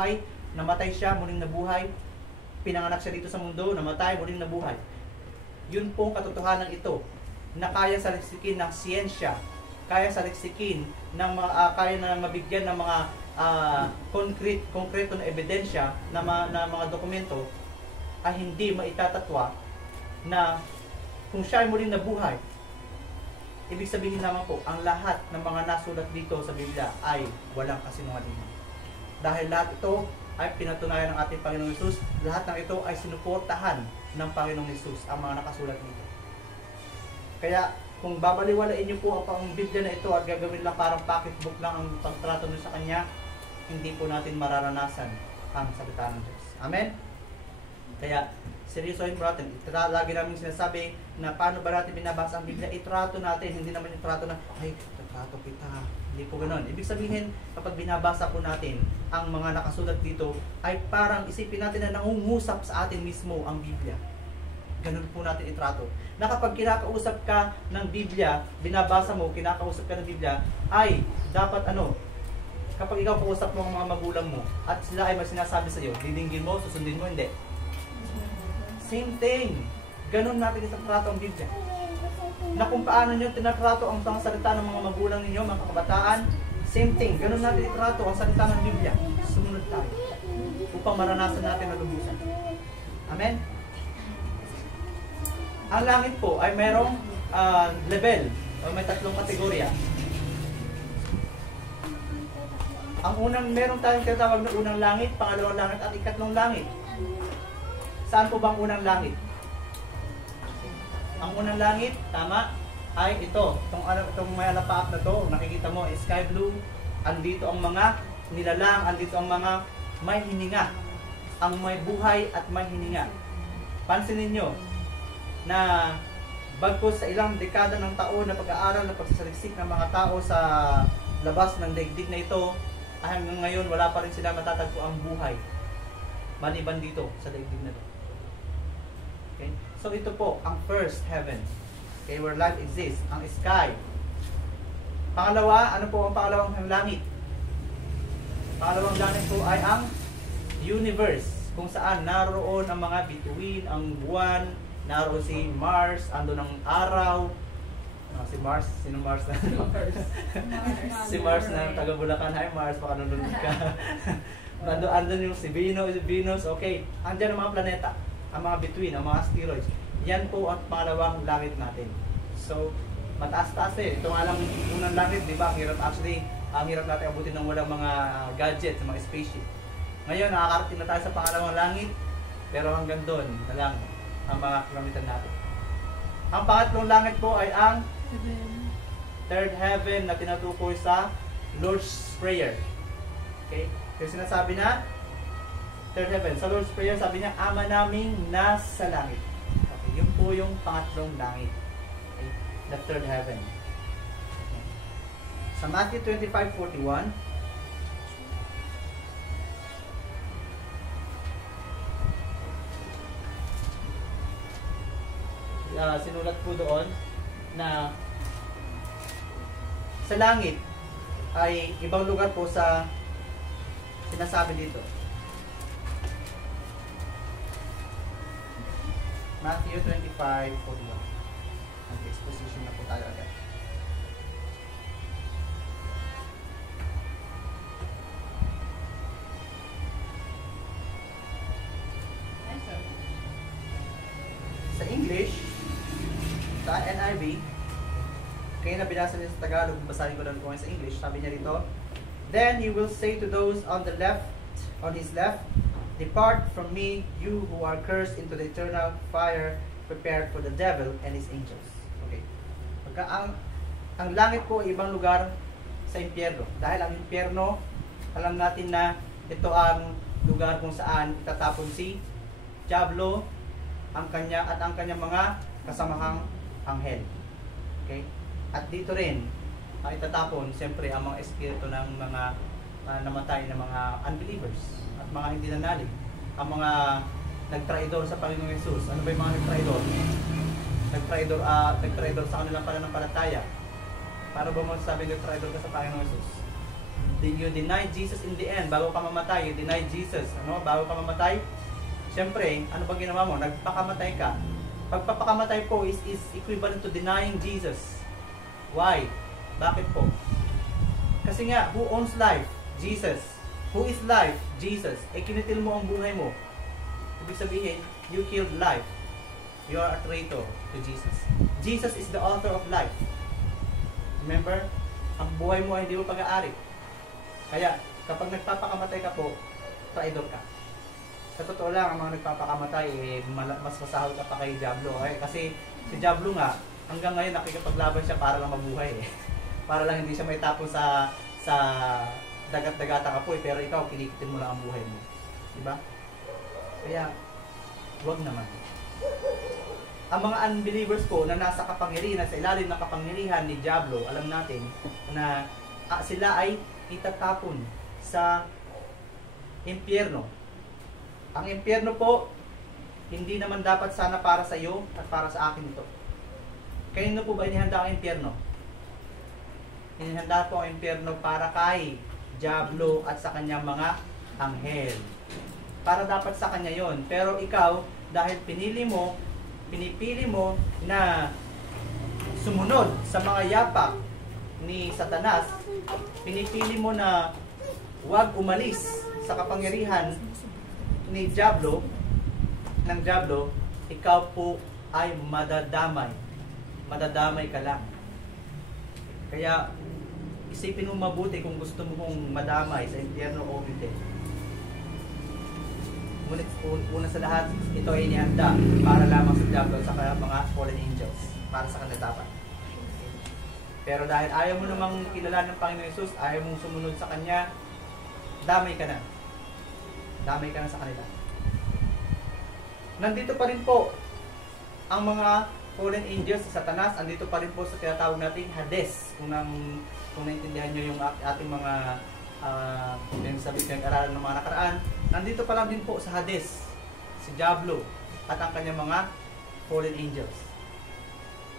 nabuhay, namatay siya, muling nabuhay, pinanganak siya dito sa mundo, namatay, muling nabuhay. Yun pong katotohanan ito na kaya saliksikin ng siyensya, kaya saliksikin ng kaya na mabigyan ng mga konkreto na ebidensya na mga dokumento ay hindi maitatatwa na kung siya ay muling nabuhay. Ibig sabihin naman po, ang lahat ng mga nasulat dito sa Biblia ay walang kasinungalingan. Dahil lahat ito ay pinatunayan ng ating Panginoong Hesus, lahat ng ito ay sinuportahan ng Panginoong Hesus, ang mga nakasulat dito. Kaya, kung babaliwalain niyo po ang Biblia na ito at gagawin lang parang pocketbook lang ang pagtrato niyo sa Kanya, hindi po natin mararanasan ang salita ng Diyos. Amen? Kaya, seryosohin po natin. Lagi namin sinasabi na paano ba natin binabasa ang Biblia, itrato natin. Hindi naman yung trato na, ay, trato kita. Hindi po ganoon. Ibig sabihin, kapag binabasa po natin ang mga nakasulat dito, ay parang isipin natin na nangungusap sa atin mismo ang Biblia. Ganun po natin itrato. Na kapag kinakausap ka ng Biblia, binabasa mo, kinakausap ka ng Biblia, ay dapat kapag ikaw kausap mo ang mga magulang mo, at sila ay may sinasabi sa iyo, didinggin mo, susundin mo, hindi. Same thing. Ganun natin itatrato ang Biblia. Na kung paano nyo tinatrato ang salita ng mga magulang ninyo, mga kabataan, same thing. Ganun natin itrato ang salita ng Biblia. Sumunod tayo upang maranasan natin na lubusan. Amen? Ang langit po ay mayroong level, o may 3 kategorya. Ang meron tayong tinatawag na unang langit, pangalawang langit, at ikatlong langit. Saan po bang unang langit? Ang unang langit, tama, ay ito. Itong may alapaap na to, nakikita mo, sky blue. Andito ang mga nilalang, andito ang mga may hininga. Ang may buhay at may hininga. Pansinin nyo na bagkus sa ilang dekada ng taon na pag-aaral na pagsasaliksik ng mga tao sa labas ng daigdig na ito, ay hanggang ngayon wala pa rin sila matatagpo ang buhay. Maliban dito sa daigdig na ito. Okay? So ito po ang first heaven, okay, where life exists, ang sky. Pangalawa, ano po ang pangalawang langit? Pangalawang langit po ay ang universe, kung saan naroon ang mga bituin, ang buwan, naroon si Mars, ando ng araw. Si Mars, sino Mars na? Si Mars na taga Bulacan. Hi Mars, baka nanonood ka. Andun yung si Venus, okay. Andiyan ang mga planeta, ang mga bituin, ang mga asteroids. Yan po ang pangalawang langit natin. So, mataas-taas eh. Ito nga lang unang langit, di ba? Ang hirap natin abutin ng walang mga gadgets, mga spaceship. Ngayon, nakakarating na tayo sa pangalawang langit, pero hanggang doon na lang ang mga kilamitan natin. Ang pangatlong langit po ay ang third heaven na tinutukoy sa Lord's Prayer. Okay? Yung sinasabi na third heaven. Sa Lord's Prayer, sabi niya, Ama naming nasa langit. Okay, yun po yung pangatlong langit. Okay? The third heaven. Okay. Sa Matthew 25:41, sinulat po doon na sa langit ay ibang lugar po sa sinasabi dito. Matthew 25:41. Exposition na po tayo agad. Sa English, sa NIV, kaya na binasa niya sa Tagalog, basahin ko lang kung sa English, sabi niya dito, Then he will say to those on his left, Depart from me, you who are cursed, into the eternal fire prepared for the devil and his angels. Okay. Ang langit po ay ibang lugar sa impyerno. Dahil ang impyerno, alam natin na ito ang lugar kung saan itatapon si Diablo, ang kanyang mga kasamahang anghel. Okay? At dito rin, itatapon siyempre ang mga espiritu ng mga namatay na mga unbelievers at mga hindi nanalig. Ang mga nagtraidor sa Panginoong Hesus. Ano ba yung mga nagtraidor? Nagtraidor sa kanilang pananampalataya. Para ba mo sabi nagtraidor ka sa Panginoong Hesus? You deny Jesus in the end. Bago ka mamatay, you deny Jesus. Ano? Bago ka mamatay, siyempre, ano bang ginawa mo? Nagpakamatay ka. Pagpapakamatay po is equivalent to denying Jesus. Why? Bakit po? Kasi nga, who owns life? Jesus. Who is life? Jesus. Eh, kinitil mo ang buhay mo. Ibig sabihin, you killed life. You are a traitor to Jesus. Jesus is the author of life. Remember? Ang buhay mo ay hindi mo pag-aari. Kaya, kapag nagpapakamatay ka po, traidor ka. Sa totoo lang, ang mga nagpapakamatay, mas masahol ka pa kay Diablo. Okay? Kasi si Diablo nga, hanggang ngayon nakikipaglaban siya para lang mabuhay. Para lang hindi siya may tapon sa dagat-dagata ka po. Pero ikaw, kinikitin mo lang ang buhay mo. Diba? Kaya, wag naman. Ang mga unbelievers po na nasa kapangyarihan, sa ilalim ng kapangyarihan ni Diablo, alam natin na sila ay itatapon sa impyerno. Ang impyerno po, hindi naman dapat sana para sa iyo at para sa akin ito. Kanino po ba inihanda ang impyerno? Inihanda po ang impyerno para kay Diablo at sa kanyang mga anghel. Para dapat sa kanya yon. Pero ikaw, dahil pinipili mo na sumunod sa mga yapak ni Satanas, pinipili mo na huwag umalis sa kapangyarihan ni Diablo, ng Diablo, ikaw po ay madadamay. Madadamay ka lang. Kaya, isipin mo mabuti kung gusto mo kong madamay sa impyerno o hindi. Ngunit una sa lahat, ito ay inihanda para lamang sa Diablo at sa mga fallen angels. Para sa kanila dapat. Pero dahil ayaw mo namang kilala ng Panginoon Jesus, ayaw mong sumunod sa Kanya, damay ka na. Damay ka na sa kanila. Nandito pa rin po ang mga fallen angels sa Satanas. Andito pa rin po sa tinatawag nating Hades. Kung naintindihan nyo yung ating mga yung sabi ko yung aralan ng mga nakaraan, nandito pa lang din po sa Hades si Diablo at ang kanyang mga fallen angels.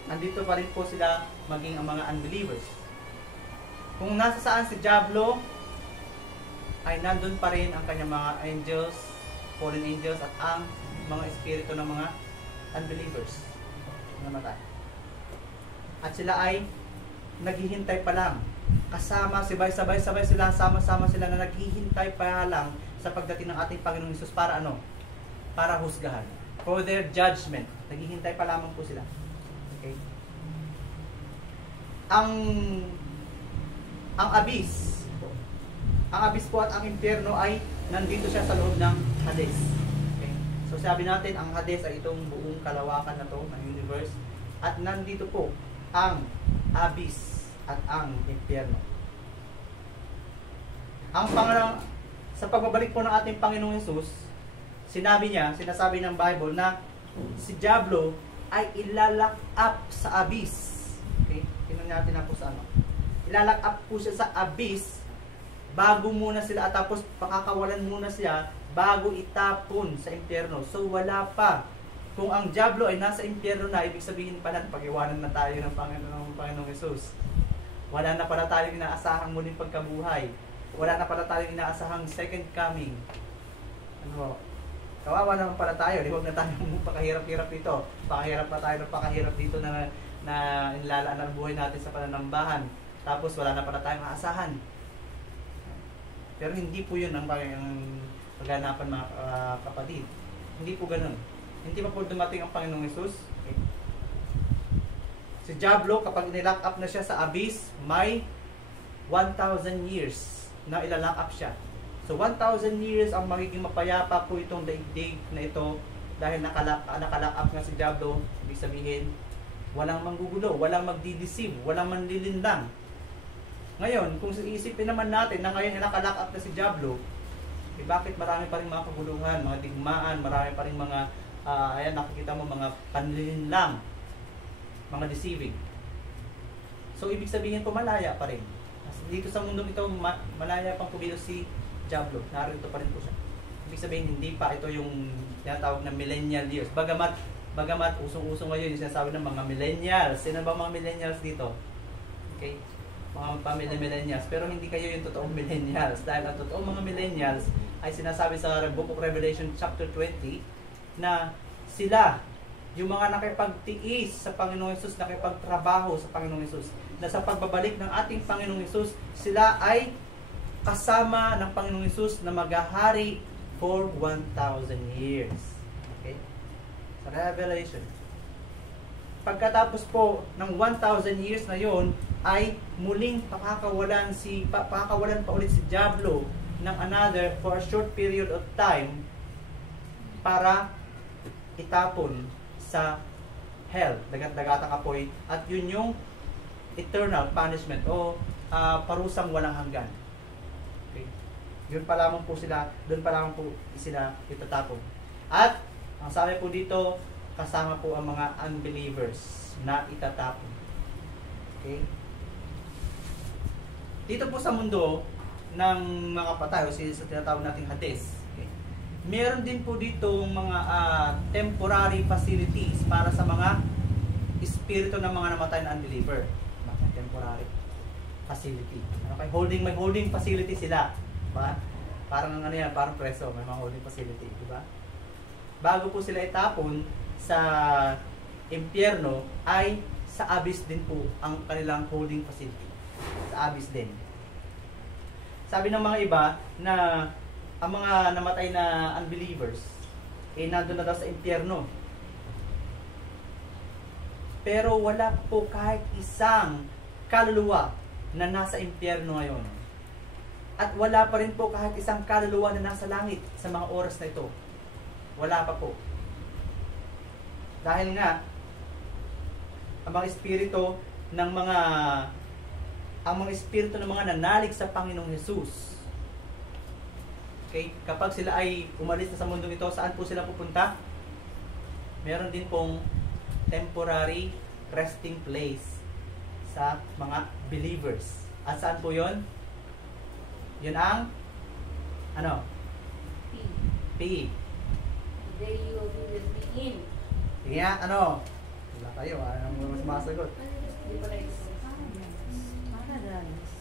Nandito pa rin po sila maging ang mga unbelievers. Kung nasa saan si Diablo, ay nandun pa rin ang kanyang mga angels, fallen angels at ang mga espiritu ng mga unbelievers na namatay. At sila ay naghihintay pa lang. Kasama, sabay-sabay sila, sama-sama sila na naghihintay pa lang sa pagdating ng ating Panginoong Hesus para ano? Para husgahan. For their judgment. Naghihintay pa lamang po sila. Okay? Ang abyss po at ang impyerno ay nandito siya sa loob ng Hades. Okay? So sabi natin, ang Hades ay itong buong kalawakan na to ng universe. At nandito po ang abyss at ang impyerno. Sa pagbabalik po ng ating Panginoong Hesus, sinasabi ng Bible na si Diablo ay ilalock up sa abyss. Okay? Tingnan natin na po sa ano. Ilalock up po siya sa abyss bago muna sila at tapos pakakawalan muna siya bago itapon sa impyerno. So wala pa. Kung ang Diablo ay nasa impyerno na, ibig sabihin pa na pag-iwanan na tayo ng Panginoong Hesus. Wala na pala tayong inaasahang muling pagkabuhay. Wala na pala tayong inaasahang second coming. Ano? Kawawa naman pala tayo. Huwag na tayong pakahirap-hirap dito. Pakahirap pa tayo ng pakahirap dito na inlalaan ang buhay natin sa pananambahan. Tapos wala na pala tayong aasahan. Pero hindi po yun ang paghanapan mga kapatid. Hindi po ganun. Hindi pa po dumating ang Panginoong Hesus. Okay. Si Diablo, kapag nilock up na siya sa abyss, may 1,000 years na ilalock up siya. So 1,000 years ang magiging mapayapa po itong daigdig na ito dahil nakalock up nga si Diablo. Ibig sabihin, walang manggugulo, walang magdideceive, walang manlilindang. Ngayon, kung iisipin naman natin na ngayon nakalock up na si Diablo, eh bakit marami pa rin mga kaguluhan, mga digmaan, marami pa rin mga, ayan nakikita mo, mga panlilinlang, mga deceiving. So, ibig sabihin po, malaya pa rin. Dito sa mundong ito, malaya pang kumilos si Diablo. Narito pa rin po siya. Ibig sabihin, hindi pa ito yung tinatawag na millennial years. Bagamat usong-usong ngayon yung sinasabi ng mga millennials. Sino ba mga millennials dito? Okay? mga pamilya-millennials, pero hindi kayo yung totoong millennials. Dahil ang totoong mga millennials ay sinasabi sa Book of Revelation chapter 20 na sila, yung mga nakipagtiis sa Panginoong Hesus, nakipagtrabaho sa Panginoong Hesus, na sa pagbabalik ng ating Panginoong Hesus, sila ay kasama ng Panginoong Hesus na maghahari for 1,000 years. Okay? Sa Revelation. Pagkatapos po ng 1,000 years na yon, ay muling pakakawalan pa ulit si Diablo ng another for a short period of time para itapon sa hell, dagat-dagatang apoy, at yun yung eternal punishment o parusang walang hanggan. Okay. Yun pa lamang po sila, doon pa lamang po sila itatapon. At ang sabi po dito, kasama po ang mga unbelievers na itatapon. Okay? Dito po sa mundo ng mga patay, o sa tinatawag nating Hades, okay, meron din po dito mga temporary facilities para sa mga espiritu ng mga namatay na unbeliever. Temporary facility. Okay? May holding facility sila. Diba? Parang ano yan, parang preso, may mga holding facility. Diba? Bago po sila itapon sa impyerno, ay sa abyss din po ang kanilang holding facility. Sa abyss din. Sabi ng mga iba na ang mga namatay na unbelievers nandun na daw sa impyerno. Pero wala po kahit isang kaluluwa na nasa impyerno ngayon. At wala pa rin po kahit isang kaluluwa na nasa langit sa mga oras na ito. Wala pa po. Dahil nga, ang mga espiritu ng mga nanalig sa Panginoong Hesus. Okay? Kapag sila ay umalis na sa mundong ito, saan po sila pupunta? Meron din pong temporary resting place sa mga believers. At saan po yun? Yun ang ano? P. There you will be with me in. Sige nga, ano? Wala kayo, anong sumasagot?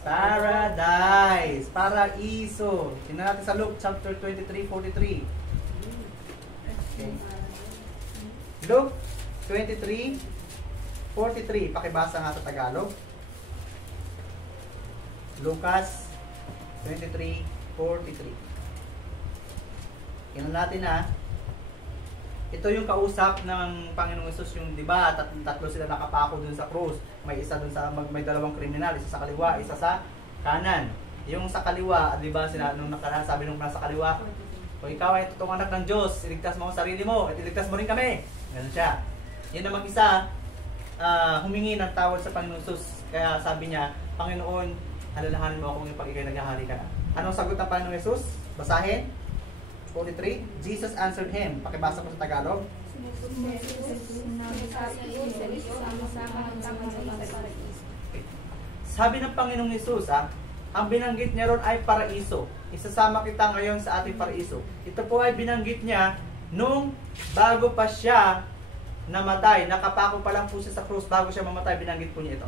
Paradise. Paraiso. Tingnan natin sa Luke chapter 23:43. Okay. Luke 23:43. Pakibasa nga sa Tagalog. Lucas 23:43. Tingnan natin ha. Ito yung kausap ng Panginoong Hesus, yung 'di ba, tatlo sila nakapako dun sa krus. May isa dun sa may dalawang kriminal, isa sa kaliwa, isa sa kanan. Yung sa kaliwa, 'di ba, sila nung nakaraan sabi nung nasa kaliwa, "O ikaw ay totoong anak ng Diyos, iligtas mo ang sarili mo, at iligtas mo rin kami." Ganun siya. Yan namang isa, humingi ng tawad sa Panginoong Hesus. Kaya sabi niya, "Panginoon, alalahanin mo ako pag ikay naghahari ka na." Anong sagot ng Panginoong Hesus? Basahin. 43, Jesus answered him. Pakibasa ko sa Tagalog. Sabi ng Panginoong Hesus, ang binanggit niya ron ay paraiso. Isasama kita ngayon sa ating paraiso. Ito po ay binanggit niya nung bago pa siya namatay. Nakapako pa lang po siya sa krus bago siya mamatay. Binanggit po niya ito.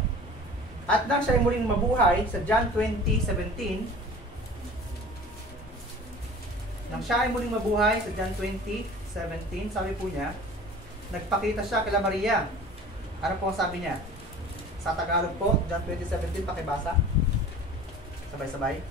At nang siya ay muling mabuhay sa John 20:17, nang siya ay muling mabuhay sa John 20:17, sabi po niya, nagpakita siya kila Maria. Ano po ang sabi niya? Sa Tagalog po, John 20:17, pakibasa. Sabay-sabay.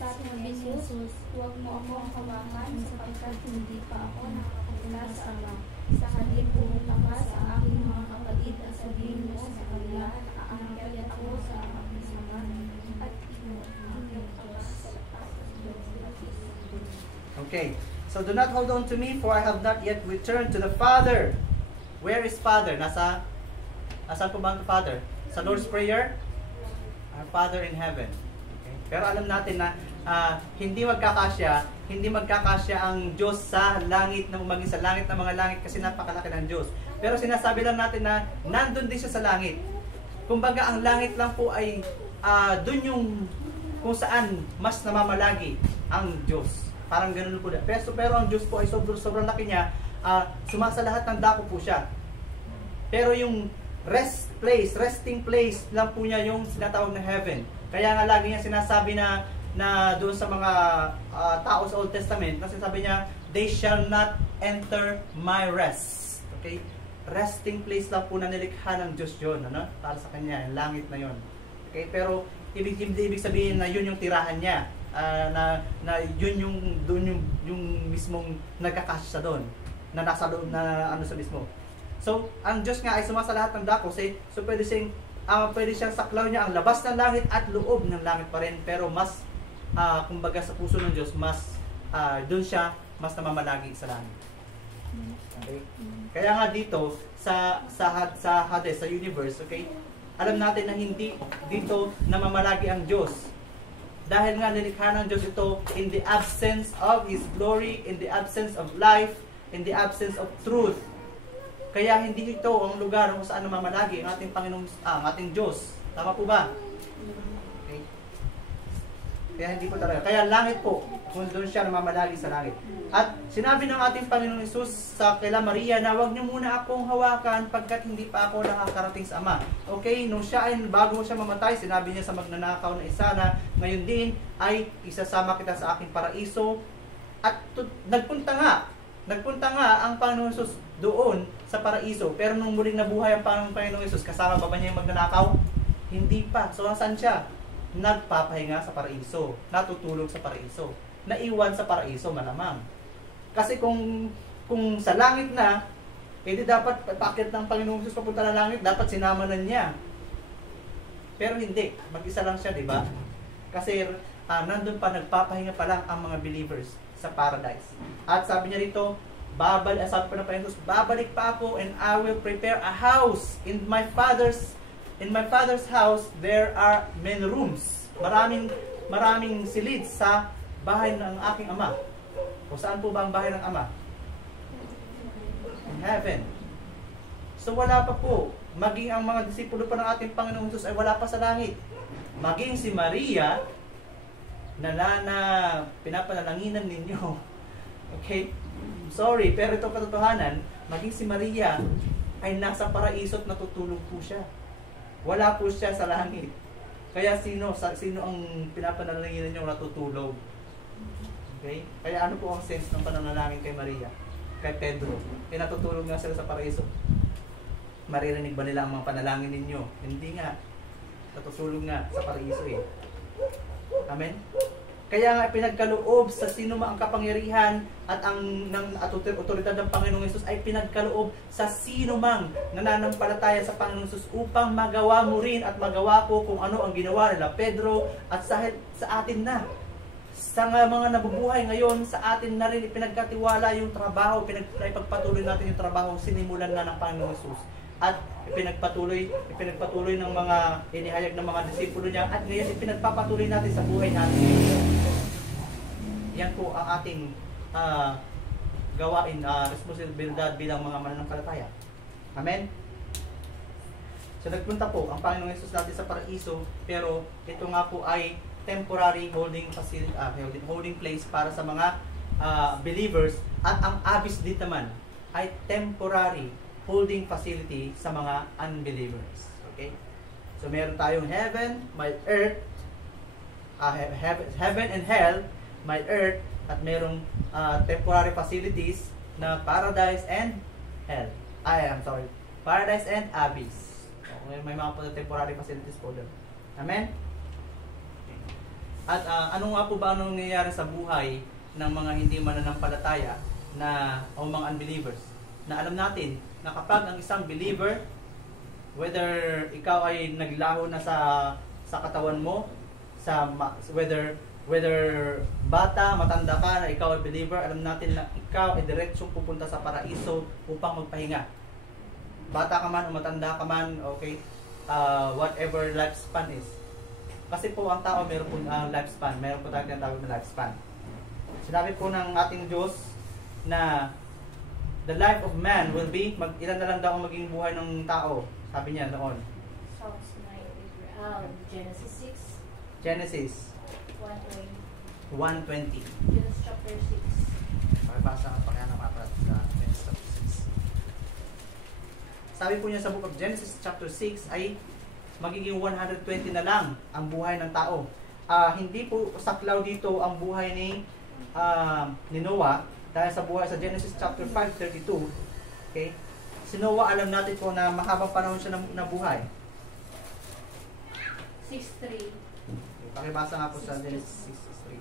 Sabi ng Jesus, huwag mo akong hawakan sapagkat hindi pa ako nakakatula sa halip pumunta ka sa aking mga kapatid at sabihin mo sa kanila na aakyat ako sa aking sama at Okay. So do not hold on to me, for I have not yet returned to the Father. Where is Father? Asan po ba ang Father? Sa Lord's Prayer? Our Father in heaven. Okay. Pero alam natin na hindi magkakasya ang Diyos sa langit ng maging sa langit ng mga langit kasi napakalaki ng Diyos. Pero sinasabi lang natin na nandun din siya sa langit. Kumbaga ang langit lang po ay dun yung kung saan mas namamalagi ang Diyos. Parang ganun po. Pero ang Diyos po ay sobrang laki niya. Sumasa lahat ng dako po siya. Pero yung rest place, resting place lang po niya yung sinatawag na heaven. Kaya nga lagi niya sinasabi na doon sa mga tao sa Old Testament, kasi sabi niya, they shall not enter my rest. Okay? Resting place lang po na nilikha ng Diyos yun, ano? Para sa kanya, yung langit na yun. Okay? Pero ibig sabihin na yun yung tirahan niya. Na yun yung mismong nagkakasya doon, na nasa loob na ano sa mismo. So, ang Diyos nga ay sumasa lahat ng dako, so pwede siyang saklaw niya ang labas ng langit at loob ng langit pa rin, pero mas kumbaga sa puso ng Diyos, mas doon siya mas namamalagi sa langit. Okay? Kaya nga dito sa Hades, sa universe, okay? Alam natin na hindi dito namamalagi ang Diyos. Dahil nga nilikha ng Diyos ito in the absence of His glory, in the absence of life, in the absence of truth. Kaya hindi ito ang lugar kung saan namamalagi ang ating Panginoong, ang ating Diyos. Tama po ba? Okay. Kaya hindi po talaga. Kaya langit po, kung doon siya namamalagi sa langit. At sinabi ng ating Panginoong Hesus sa kila Maria na huwag niyo muna akong hawakan pagkat hindi pa ako nakakarating sa Ama. Okay, nung siya ay bago siya mamatay, sinabi niya sa magnanakaw na isa na ngayon din ay isasama kita sa aking paraiso. At nagpunta nga ang Panginoong Hesus doon sa paraiso. Pero nung muling nabuhay ang Panginoong Hesus, kasama ba niya yung magnanakaw? Hindi pa. So saan siya? Nagpapahinga sa paraiso. Natutulog sa paraiso. Naiwan sa paraiso malamang. Kasi kung sa langit na, edi dapat paakyat ng Panginoong Hesus papunta na langit, dapat sinama na niya. Pero hindi. Mag-isa lang siya, di ba? Kasi nandun pa, nagpapahinga pa lang ang mga believers sa paradise. At sabi niya rito, sabi pa ng Panginoon Hesus, babalik pa ako and I will prepare a house in my father's house. There are many rooms. Maraming silid sa bahay ng aking Ama. O saan po ba ang bahay ng Ama? In heaven. So wala pa po. Maging ang mga disipulo pa ng ating Panginoong Hesus ay wala pa sa langit. Maging si Maria na pinapanalanginan ninyo. Okay? Sorry, pero ito katotohanan, maging si Maria ay nasa paraiso at natutulog po siya. Wala po siya sa langit. Kaya sino ang pinapanalangin niyo natutulog? Okay? Kaya ano po ang sense ng pananalangin kay Maria? Kay Pedro? Eh natutulog nga sila sa paraiso. Maririnig ba nila ang mga panalangin ninyo? Hindi nga. Natutulog nga sa paraiso eh. Amen? Kaya nga pinagkaloob sa sino ang kapangyarihan at otoridad ng Panginoong Hesus ay pinagkaloob sa sino mang nananampalataya sa Panginoong Hesus upang magawa mo rin at magawa ko kung ano ang ginawa nila Pedro at sa atin na. Sa mga nabubuhay ngayon, sa atin na rin ipinagkatiwala yung trabaho, ipagpatuloy natin yung trabaho sinimulan na ng Panginoong Hesus. At ipinagpatuloy ng mga inihayag ng mga disipulo niya at ngayon ipinagpapatuloy natin sa buhay natin. Yan po ang ating gawain, responsibilidad bilang mga mananampalataya. Amen? So nagpunta po ang Panginoong Hesus natin sa paraiso, pero ito nga po ay temporary holding facility, holding place para sa mga believers, at ang abyss din naman ay temporary holding facility sa mga unbelievers. Okay? So meron tayong heaven, my earth, heaven and hell, my earth, at merong temporary facilities na paradise and hell. Paradise and abyss. Okay, may mga temporary facilities po doon. Amen? Okay. At ano nga po ba ang nangyayari sa buhay ng mga hindi mananampalataya o mga unbelievers? Na alam natin na kapag ang isang believer, whether ikaw ay naglaho na sa katawan mo, whether bata, matanda ka, na ikaw ay believer, alam natin na ikaw ay diretsong pupunta sa paraiso upang magpahinga. Bata ka man o matanda ka man, okay, whatever lifespan is. Kasi po ang tao meron po lifespan, meron po tayong tinatawag na lifespan. Sinabi po ng ating Diyos na the life of man will be, ilan na lang daw ang maging buhay ng tao, sabi niya noon. Genesis 6. Genesis 1:20. Genesis chapter 6. Pakibasa ang pakyan ng apat sa Genesis chapter 6. sabi po niya sa book of Genesis chapter 6 ay magiging 120 na lang ang buhay ng tao. Hindi po saklaw dito ang buhay ni Noah dahil sa buhay sa Genesis chapter 5:32. Okay? Si Noah, alam natin po na mahabang panahon siya na buhay. 6:3. Pakibasa nga po sa Genesis 6:3.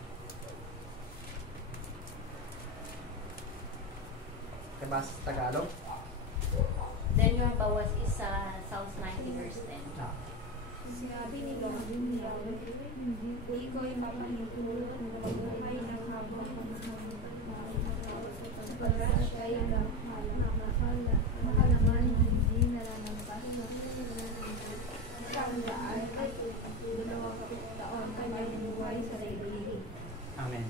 Pakibasa sa Tagalog. Then your bawas is Psalms 90 verse 10. Sinabi ni Lord, hindi ko ipapahintulot ng buhay ng habang sapagkat siya ay mahal naman hindi nalalagpas ang daan at 20 taon kanyang buhay sa daigdig. Amen.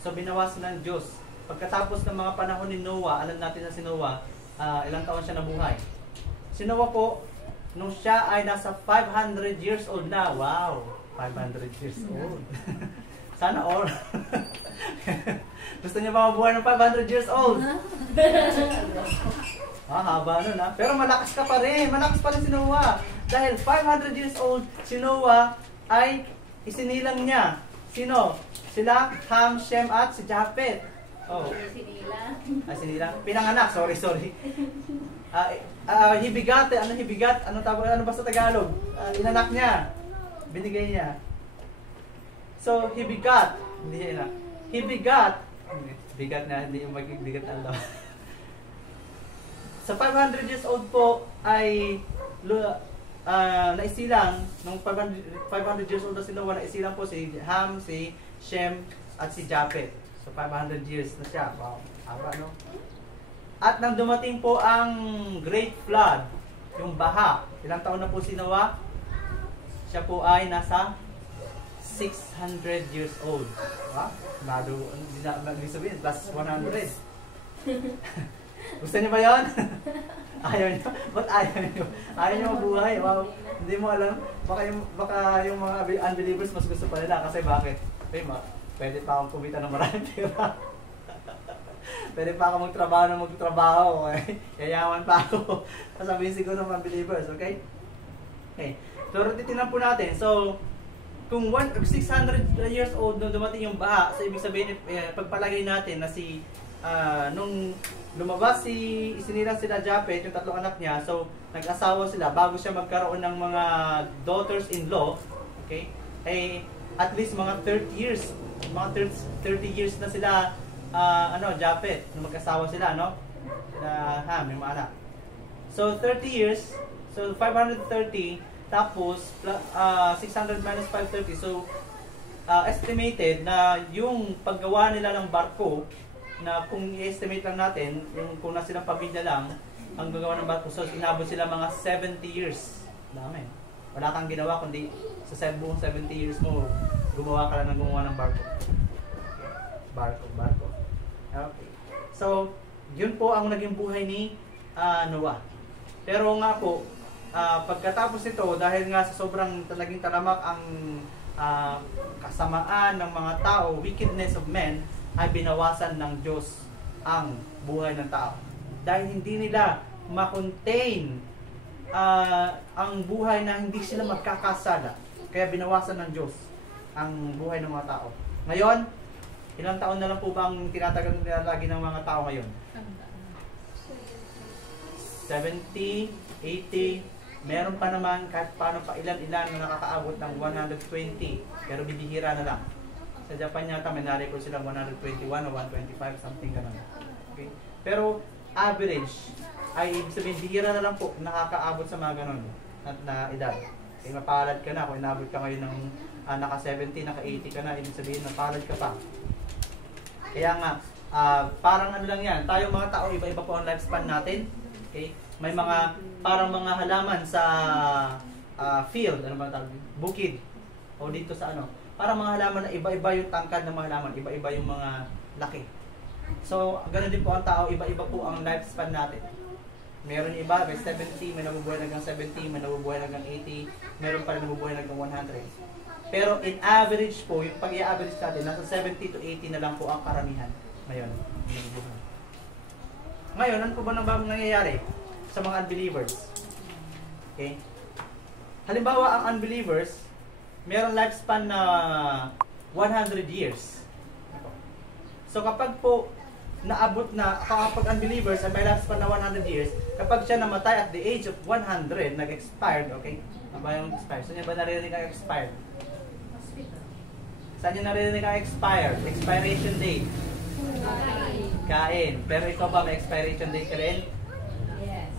So binawasan ng Diyos. Pagkatapos ng mga panahon ni Noah, alam natin na si Noah, ilang taon siya nabuhay. Si Noah po, nung siya ay nasa 500 years old na. Wow! 500 years old. Sana all. Gusto niya ba mabuhay ng 500 years old? Haba nun ha. Pero malakas ka pa rin. Malakas pa rin si Noah. Dahil 500 years old, si Noah ay isinilang niya. Sino? Sila, Ham, Shem, at si Japhet. Oh. Sinila. Sinilang? Pinanganak. Sorry. Hibigat. Ano hibigat? Ano ba sa Tagalog? Inanak niya. Binigay niya. So, hibigat. Hindi siya inak. Hibigat. Bigat na, hindi yung maging bigat na lang. Sa 500 years old po ay naisilang, nung 500 years old na si Noah, naisilang po si Ham, si Shem, at si Japhet. So 500 years na siya. Wow, haba no? At nang dumating po ang Great Flood, yung baha, ilang taon na po si Noah? Siya po ay nasa 600 years old. Wow, hindi sabihin, plus 100. Gusto niyo ba yun? Ayaw niyo? Ba't ayaw niyo? Ayaw niyo mabuhay? Wow, hindi mo alam. Baka yung mga unbelievers mas gusto pa nila. Kasi bakit? Pwede pa akong kumita ng maraming pera. Pwede pa akong magtrabaho. Okay? Yayaman pa ako. Sasabihin siguro ng unbelievers. Okay? Okay. So, titignan po natin. So, kung 600 years old nung dumating yung baha, so ibig sabihin, pagpalagay natin na nung lumabas isinilang sila Japhet, yung tatlong anak niya, so nag-asawa sila bago siya magkaroon ng mga daughters-in-law, okay? At least mga 30 years na sila, Japhet, nung mag-asawa sila, no? Ham, yung mga anak. So 30 years, so 530, tapos 600 minus 530, so estimated na yung paggawa nila ng barko, na kung i-estimate lang natin, yung kung nasa silang pamilya lang, ang gagawa ng barko, so inabot sila mga 70 years. Dami. Wala kang ginawa, kundi sa buong 70 years mo, gumawa ka lang ng gumawa ng barko. Barko. Okay. So, yun po ang naging buhay ni Noah. Pero nga po, pagkatapos nito, dahil nga sa sobrang naging talamak ang kasamaan ng mga tao, wickedness of men, ay binawasan ng Diyos ang buhay ng tao. Dahil hindi nila ma-contain ang buhay na hindi sila magkakasala. Kaya binawasan ng Diyos ang buhay ng mga tao. Ngayon, ilang taon na lang po ba ang tinatagal nila lagi ng mga tao ngayon? 70, 80, meron pa naman kahit paano pa ilan-ilan na nakakaabot ng 120, pero bibihira na lang. Sa Japan yata may na-record silang 121 o 125, something ganun. Okay? Pero average ay ibig sabihin, bihira na lang po nakakaabot sa mga ganun na edad. Okay, mapalad ka na kung inabot ka ngayon ng naka 70, naka 80 ka na, ibig sabihin mapalad ka pa. Kaya nga, parang ano lang yan, tayo mga tao, iba-iba po ang lifespan natin. Okay? May mga, parang mga halaman sa field, ano ba tawag? Bukid. O dito sa ano. Parang mga halaman na iba-iba yung tangkad ng mga halaman, iba-iba yung mga laki. So, ganoon din po ang tao, iba-iba po ang lifespan natin. Meron iba, may 70, may nabubuhay hanggang 70, may nabubuhay hanggang 80, meron pa rin nabubuhay hanggang 100. Pero in average po, yung pag-i-average natin, nasa 70 to 80 na lang po ang karamihan. Ngayon, ano po ba nang nangyayari? sa mga unbelievers. Okay? Halimbawa, ang unbelievers, mayroong lifespan na 100 years. So kapag po naabot na, kapag unbelievers ay may lifespan na 100 years, kapag siya namatay at the age of 100, nag-expired, okay? Ano ba yung expired? Saan niya ba naririnig ang expired? Saan niya naririnig ang expired? Expiration date? Kain. Pero ikaw ba may expiration date ka rin? Yes.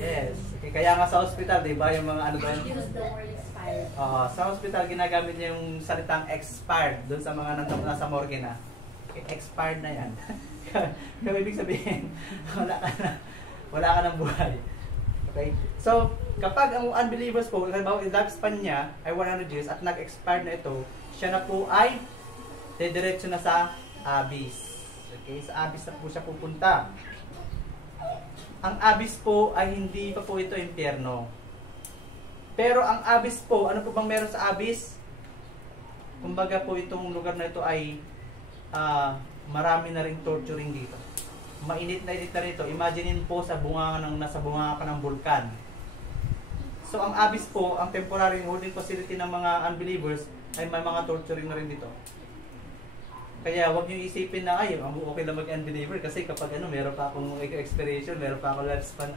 Yes. Okay, kaya nga sa hospital, di ba, yung mga ano ba yun? Use the word expired. Sa hospital, ginagamit niya yung salitang expired doon sa mga nasa morgue na. Okay, expired na yan. Kaya ibig sabihin, wala ka ng buhay. Okay? So, kapag ang unbelievers po, halimbawa yung lifespan niya ay 100 years at nag-expire na ito, siya na po ay dediretso na sa abyss. Okay? Sa abyss na po siya pupunta. Ang abyss po ay hindi pa po ito impyerno. Pero ang abyss po, ano po bang meron sa abyss? Kumbaga po itong lugar na ito ay marami na rin torturing dito. Mainit na rito. Imaginein po sa nasa bunganga ka ng bulkan. So ang abyss po, ang temporary holding facility ng mga unbelievers ay may mga torturing na rin dito. Kaya wag niyo isipin na ay okay lang mag-unbeliever kasi kapag meron pa akong expiration, meron pa akong lifespan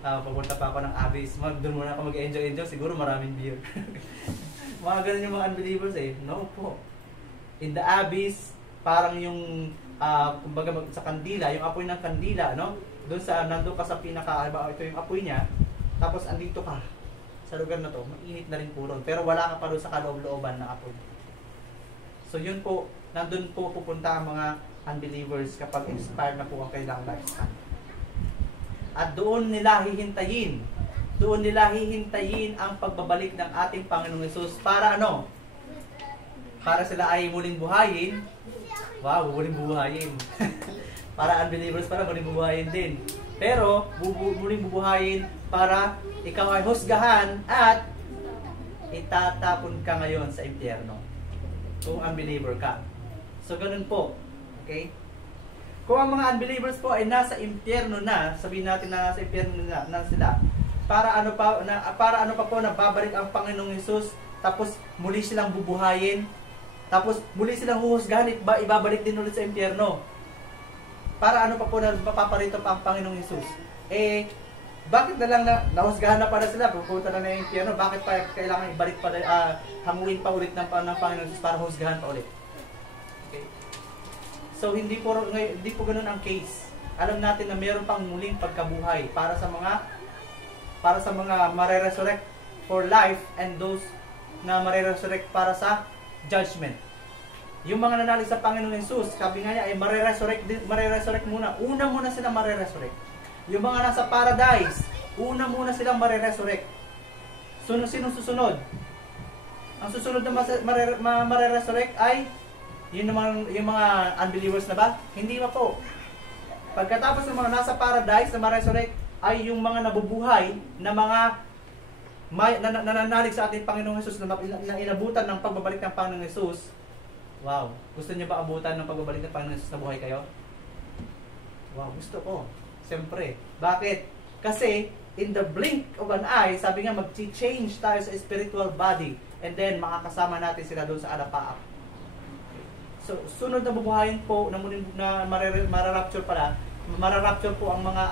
papunta pa ako ng abyss. Doon muna ako mag-enjoy, siguro maraming beer. Mga ganun yung mga unbelievers No po. In the abyss, parang yung kumbaga sa kandila, yung apoy ng kandila, no? Doon nandun ka sa pinaka, ito yung apoy niya, tapos andito ka sa lugar na to, mainit na rin po ron. Pero wala ka pa doon sa kaloob-looban ng apoy. So yun po, nandun po pupunta ang mga unbelievers kapag expired na po ang kailang lifespan. At doon nila hihintayin ang pagbabalik ng ating Panginoong Hesus para ano? Para sila ay muling buhayin. Wow, muling buhayin. Para unbelievers pala, muling buhayin din. Pero, muling bubuhayin para ikaw ay husgahan at itatapon ka ngayon sa impyerno. Kung unbeliever ka. So, ganun po. Okay? Kung ang mga unbelievers po ay nasa impyerno na, sabihin natin na nasa impyerno na sila, para ano pa po nababalik ang Panginoong Hesus, tapos muli silang bubuhayin, tapos muli silang huhusgahan at ibabalik din ulit sa impyerno. Para ano pa po na mapaparito pa ang Panginoong Hesus? Bakit na lang nahusgahan na para sila, pupunta na yung impyerno, bakit pa kailangan ibalik pa, hanguin pa ulit ng Panginoong Hesus para husgahan pa ulit? Okay. So hindi po ganoon ang case. Alam natin na mayroon pang muling pagkabuhay para sa mga mare-resurrect for life and those na mare-resurrect para sa judgment. Yung mga nanalig sa Panginoong Hesus, sabi nga niya ay mare-resurrect muna. Una muna silang mare-resurrect. Yung mga nasa paradise, una muna silang mare-resurrect. Sino susunod? Ang susunod na mare-resurrect ay yung mga unbelievers na ba? Hindi pa po. Pagkatapos ng mga nasa paradise na mare-resurrect ay yung mga nabubuhay na mga nananalig sa ating Panginoong Hesus na inabutan ng pagbabalik ng Panginoong Hesus. Wow, gusto niyo ba abutan ng pagbabalik ng Panginoong Hesus na buhay kayo? Wow, gusto ko. Siyempre. Bakit? Kasi in the blink of an eye, sabi nga mag-change tayo sa spiritual body and then makakasama natin sila doon sa alapaap. So, sunod na bubuhayin po na mararapture po ang mga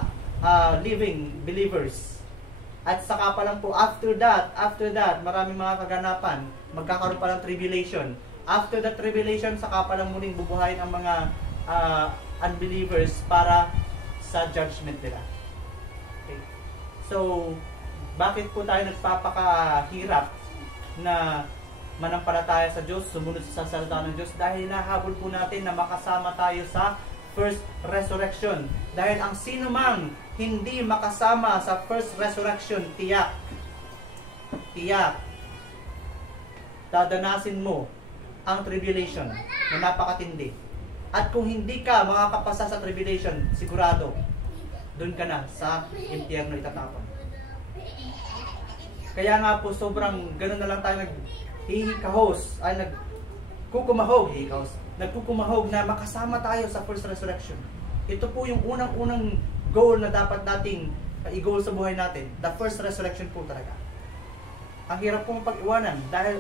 living believers. At saka pa lang po, after that, maraming mga kaganapan, magkakaroon pa ng tribulation. After the tribulation, saka pa lang muling bubuhayin ang mga unbelievers para sa judgment nila. Okay. So, bakit po tayo nagpapakahirap na manampalataya sa Diyos, sumunod sa salita ng Diyos? Dahil nahabol po natin na makasama tayo sa first resurrection. Dahil ang sino mang hindi makasama sa first resurrection, tiyak, dadanasin mo ang tribulation na napakatindi. At kung hindi ka makakapasa sa tribulation, sigurado, doon ka na sa impyerno itatapon. Kaya nga po, sobrang ganun na lang tayo nagkukumahog na makasama tayo sa first resurrection. Ito po yung unang-unang goal na dapat nating i-goal sa buhay natin, the first resurrection po talaga. Ang hirap pong pag-iwanan dahil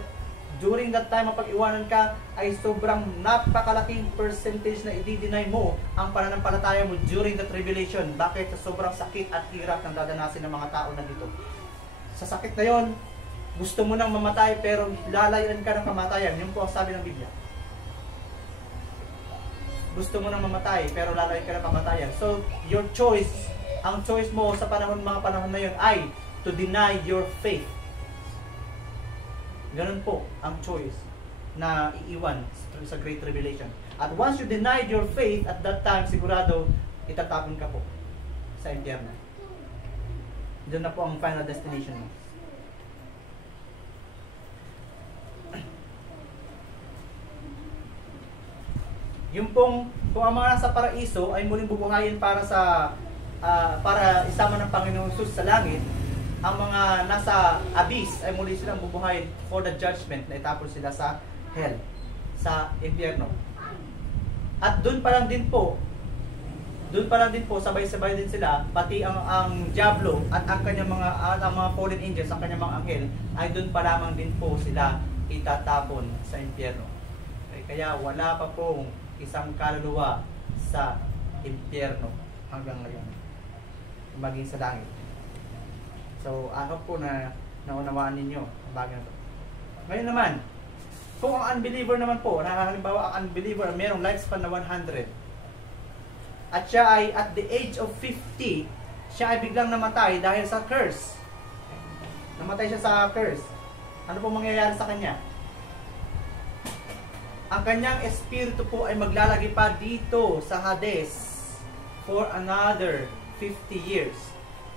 during that time mapag-iwanan ka ay sobrang napakalaking percentage na i-deny mo ang pananampalataya mo during the tribulation. Bakit? Sa sobrang sakit at hirap ng dadanasin ng mga tao na dito. Sa sakit na yon, gusto mo nang mamatay pero lalayuan ka ng kamatayan. Yun po ang sabi ng Biblia. Gusto mo nang mamatay pero lalayuan ka ng kamatayan. So, your choice, ang choice mo sa mga panahon na yun ay to deny your faith. Ganun po ang choice na iiwan sa Great Tribulation. At once you denied your faith, at that time, sigurado, itatapon ka po sa impyerno. Doon na po ang final destination mo. Yung pong, kung ang mga nasa paraiso ay muling bubuhayin para para isama ng Panginoong Jesus sa langit, ang mga nasa abyss ay muli silang bubuhayin for the judgment na itapon sila sa hell, sa impyerno. At doon pa lang din po, sabay-sabay din sila, pati ang Diablo at ang kanyang mga fallen angels, ang kanyang mga anghel, ay doon pa lamang din po sila itatapon sa impyerno. Kaya wala pa pong isang kaluluwa sa impyerno hanggang ngayon, maging sa langit. So, I hope po na naunawaan ninyo ang bagay na ito. Ngayon naman, kung ang unbeliever naman po, halimbawa ang unbeliever mayroong lifespan na 100, at siya ay at the age of 50, siya ay biglang namatay dahil sa curse. Namatay siya sa curse. Ano po mangyayari sa kanya? Ang kanyang espiritu po ay maglalagi pa dito sa Hades for another 50 years.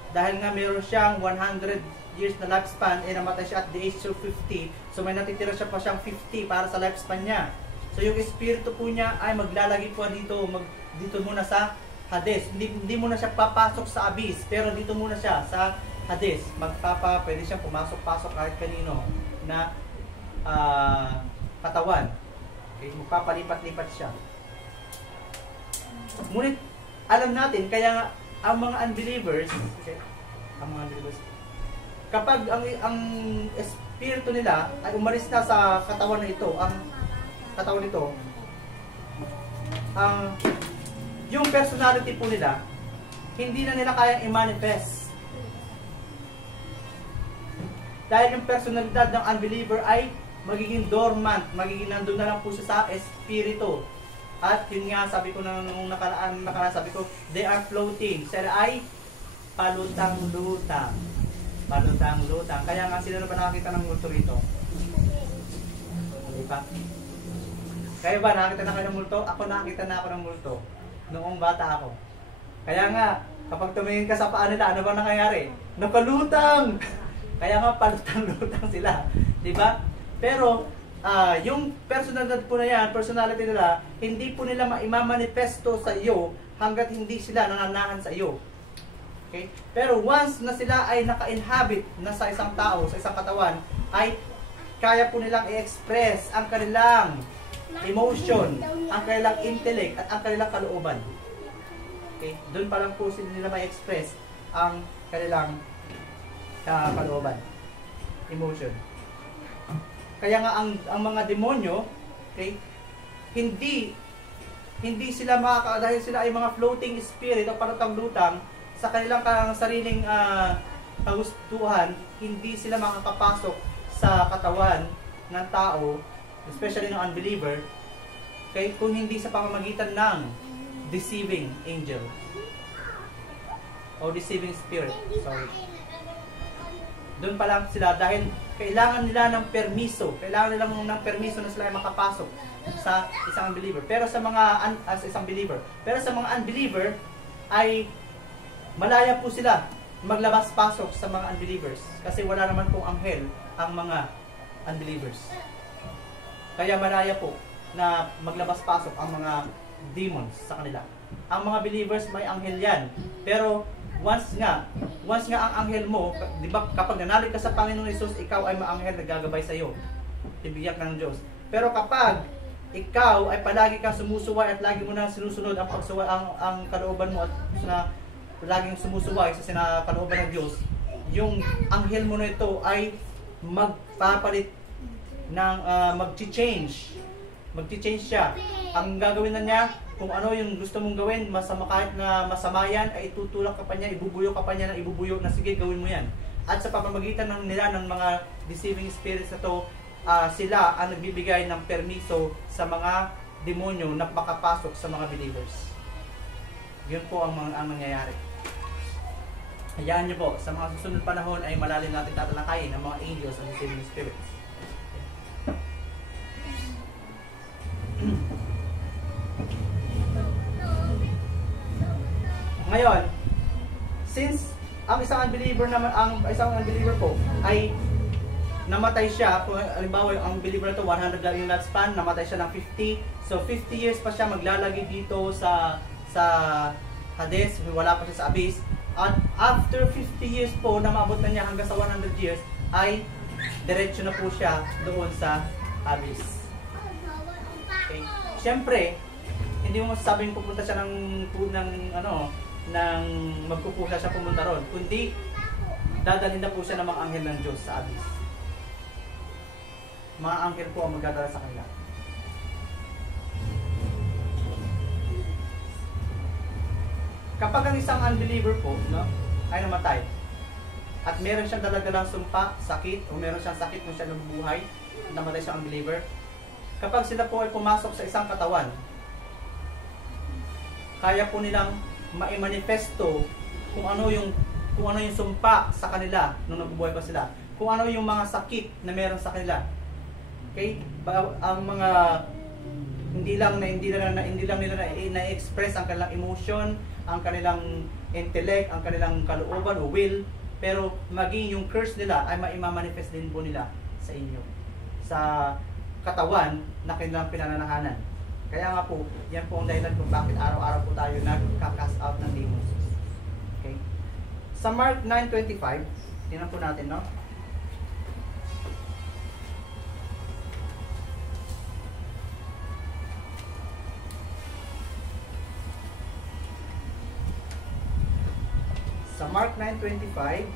Dahil nga meron siyang 100 years na lifespan, namatay siya at the age of 50. So may natitira siya pa siyang 50 para sa lifespan niya. So yung espiritu po niya ay maglalagi po dito muna sa Hades. Hindi muna siya papasok sa abyss, pero dito muna siya sa Hades. Pwede siyang pumasok-pasok kahit kanino na katawan. Okay, magpapalipat-lipat siya. Ngunit alam natin, kaya nga ang mga unbelievers, kapag ang espiritu nila ay umalis na sa katawan na ito, ang katawan nito, yung personality po nila, hindi na nila kayang i-manifest. Dahil yung personalidad ng unbeliever ay magiging dormant, magiging nandun na lang po siya sa espiritu. At yun nga, sabi ko nung nakaraan, sabi ko, they are floating. Sila ay palutang-lutang. Palutang-lutang. Kaya nga, sila na ba nakakita ng multo rito? Hindi pa? Kayo ba, nakakita na kayo ng multo? Ako nakakita na ako ng multo noong bata ako. Kaya nga, kapag tumingin ka sa paa nila, ano ba nangyayari? Nakalutang! Kaya nga, palutang-lutang sila. Diba? Pero, yung personalidad po na yan, personality nila, hindi po nila maimamanifesto sa iyo hanggat hindi sila nananahan sa iyo. Okay? Pero once na sila ay naka-inhabit na sa isang tao, sa isang katawan, ay kaya po nilang i-express ang kanilang emotion, ang kanilang intellect, at ang kanilang kalooban. Okay? Doon pa lang po sila nila ma-express ang kanilang kalooban, emotion. Kaya nga ang mga demonyo, okay, hindi sila dahil sila ay mga floating spirit o palatang-lutang sa kanilang sariling kagustuhan, hindi sila makakapasok sa katawan ng tao, especially ng unbeliever, okay, kung hindi sa pamamagitan ng deceiving angel o deceiving spirit. Sorry. Doon pa lang sila dahil kailangan nila ng permiso. Kailangan nila ng permiso na sila ay makapasok sa isang unbeliever. Pero sa mga isang believer. Pero sa mga unbeliever ay malaya po sila maglabas-pasok sa mga unbelievers. Kasi wala naman pong anghel ang mga unbelievers. Kaya malaya po na maglabas-pasok ang mga demons sa kanila. Ang mga believers may anghel yan. Pero once nga ang anghel mo, di ba, kapag nanalig ka sa Panginoon Hesus, ikaw ay maanghel na gagabay sa iyo. Tibigyak ng Diyos. Pero kapag ikaw ay palagi kang sumusuway at lagi mo na sinusunod ang kalooban mo at na laging sumusuway sa sinakalooban ng Diyos, yung anghel mo na ito ay magpapalit ng mag-change siya. Ang gagawin na niya, kung ano yung gusto mong gawin, masama, kahit na masama yan, ay itutulak ka pa niya, ibubuyo ka pa niya ng ibubuyo na sige, gawin mo yan. At sa pamamagitan nila ng mga deceiving spirits na to, sila ang nagbibigay ng permiso sa mga demonyo na makapasok sa mga believers. Yun po ang nangyayari. Hayaan nyo po, sa mga susunod panahon ay malalim natin tatalakayin ang mga angels and deceiving spirits. Ngayon, since ang isang unbeliever po ay namatay siya, kung halimbawa ang believer na to 100 lang yung lifespan, namatay siya ng 50, so 50 years pa siya maglalagay dito sa Hades, wala pa siya sa abyss. At after 50 years po na maabot na niya hanggang sa 100 years, ay diretso na po siya doon sa abyss. Okay. Siyempre, hindi mo masasabing pupunta siya ng magpupunta siya pumunta ron, kundi dadalhin na po siya ng mga anghel ng Diyos sa abyss. Mga anghel po ang magdadala sa kanila. Kapag ang isang unbeliever po ay namatay at meron siyang daladalang sumpa, sakit, o meron siyang sakit kung siya nabubuhay, namatay siyang unbeliever, kapag sila po ay pumasok sa isang katawan, kaya po nilang maimanifesto kung ano yung sumpa sa kanila nung nabubuhay pa sila, kung ano yung mga sakit na meron sa kanila. Okay? Ang mga hindi lang nila na-express ang kanilang emotion, ang kanilang intellect, ang kanilang kalooban o will, pero maging yung curse nila ay maimamanifest din po nila sa inyo, sa katawan na kanilang pinananahanan. Kaya nga po, yan po ang dahilan kung bakit araw-araw po tayo nagka-cast out ng demons. Okay? Sa Mark 9:25, tingnan po natin, no? Sa Mark 9:25,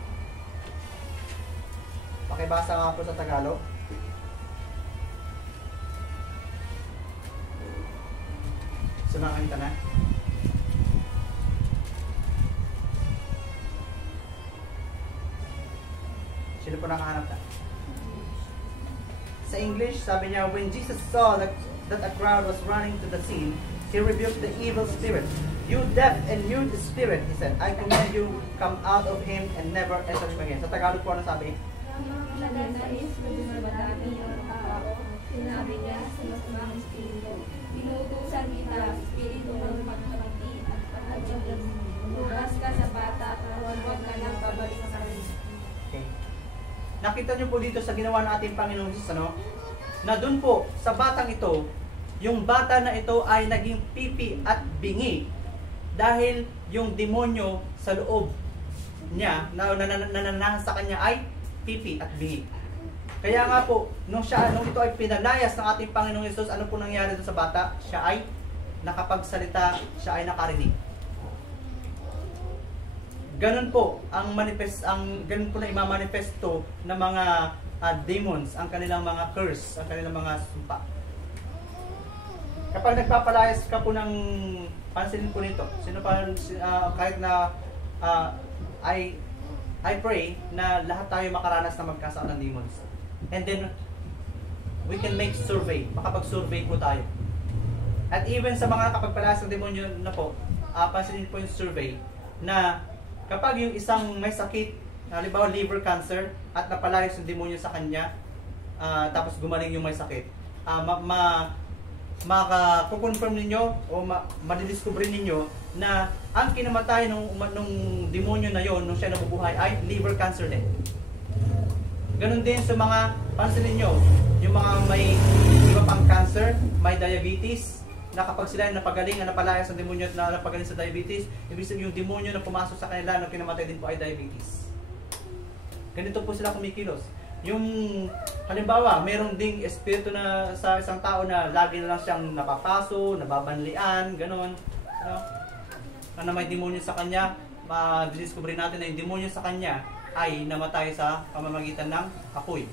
pakibasa nga po sa Tagalog. Sumakita na. Sino po nakahanap na? Sa English, sabi niya, when Jesus saw that a crowd was running to the scene, He rebuked the evil spirit. You deaf and mute spirit, He said, I command you, come out of him and never enter him again. Sa Tagalog po ano sabi? Sinabi niya sa masamang espiritu, inuutusan kita, espiritu ng pagkakati at pagkakagin. Lugas ka sa bata, huwag ka nang pabalik sa kanya. Okay. Nakita niyo po dito sa ginawa ng ating Panginoon Jesus, ano? Na dun po, sa batang ito, yung bata na ito ay naging pipi at bingi dahil yung demonyo sa loob niya na nananahan sa kanya ay pipi at bingi. Kaya nga po, nung ito ay pinalayas ng ating Panginoong Hesus, ano po nangyari doon sa bata? Siya ay nakapagsalita, siya ay nakarinig. Ganun po ganun po na imamanifesto ng mga demons, ang kanilang mga curse, ang kanilang mga sumpa. Kapag nagpapalayas ka po ng, pansinin po nito, kahit na I pray na lahat tayo makaranas na magkasama ng demons. And then, we can make survey, makapag-survey po tayo. At even sa mga nakapagpalayas ng demonyo na po, pansinin po yung survey, na kapag yung isang may sakit, halimbawa liver cancer, at napalayas yung demonyo sa kanya, tapos gumaling yung may sakit, makakukonfirm ninyo o madidiscover ninyo na ang kinamatay nung demonyo na yon nung siya nabubuhay ay liver cancer din. Ganon din sa mga, pansinin nyo, yung mga may iba pang cancer, may diabetes, na kapag sila napagaling, napalayas ng demonyo na napagaling sa diabetes, ibig sabihin yung demonyo na pumasok sa kanila nung kinamatay din po ay diabetes. Ganito po sila kumikilos. Yung halimbawa, mayroong ding espiritu na sa isang tao na lagi na lang siyang napapaso, nababanlian, ganon. Na may demonyo sa kanya, discover natin na yung demonyo sa kanya ay namatay sa pamamagitan ng apoy.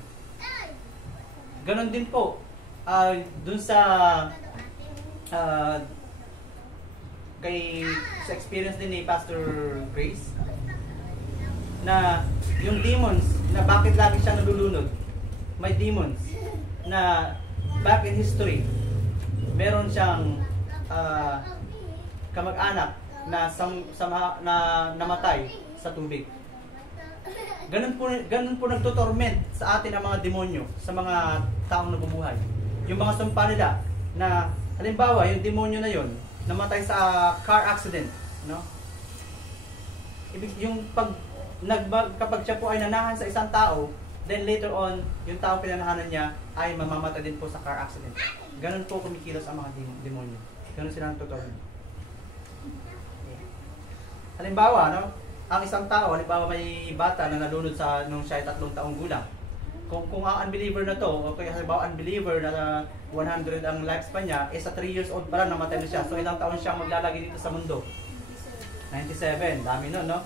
Ganon din po, dun sa sa experience din ni Pastor Grace, na yung demons, na bakit lagi siya nalulunod. May demons na back in history, meron siyang kamag-anak na namatay sa tubig. Ganun po nagtotorment sa atin ang mga demonyo, sa mga taong nabubuhay. Yung mga sumpa nila na, halimbawa, yung demonyo na yon namatay sa car accident, no? Yung kapag siya po ay nanahan sa isang tao, then later on, yung taong pinanahanan niya ay mamamatay din po sa car accident. Ganun po kumikilos ang mga demonyo. Ganun sila nagtotorment. Halimbawa, no? Ang isang tao, halimbawa may bata na nalunod nung siya ay 3 taong gulang. Kung ang unbeliever na to, o kaya halimbawa unbeliever na 100 ang lifespan niya, sa 3 years old pa lang namatay na siya. So ilang taon siyang maglalagay dito sa mundo? 97. Dami nun, no?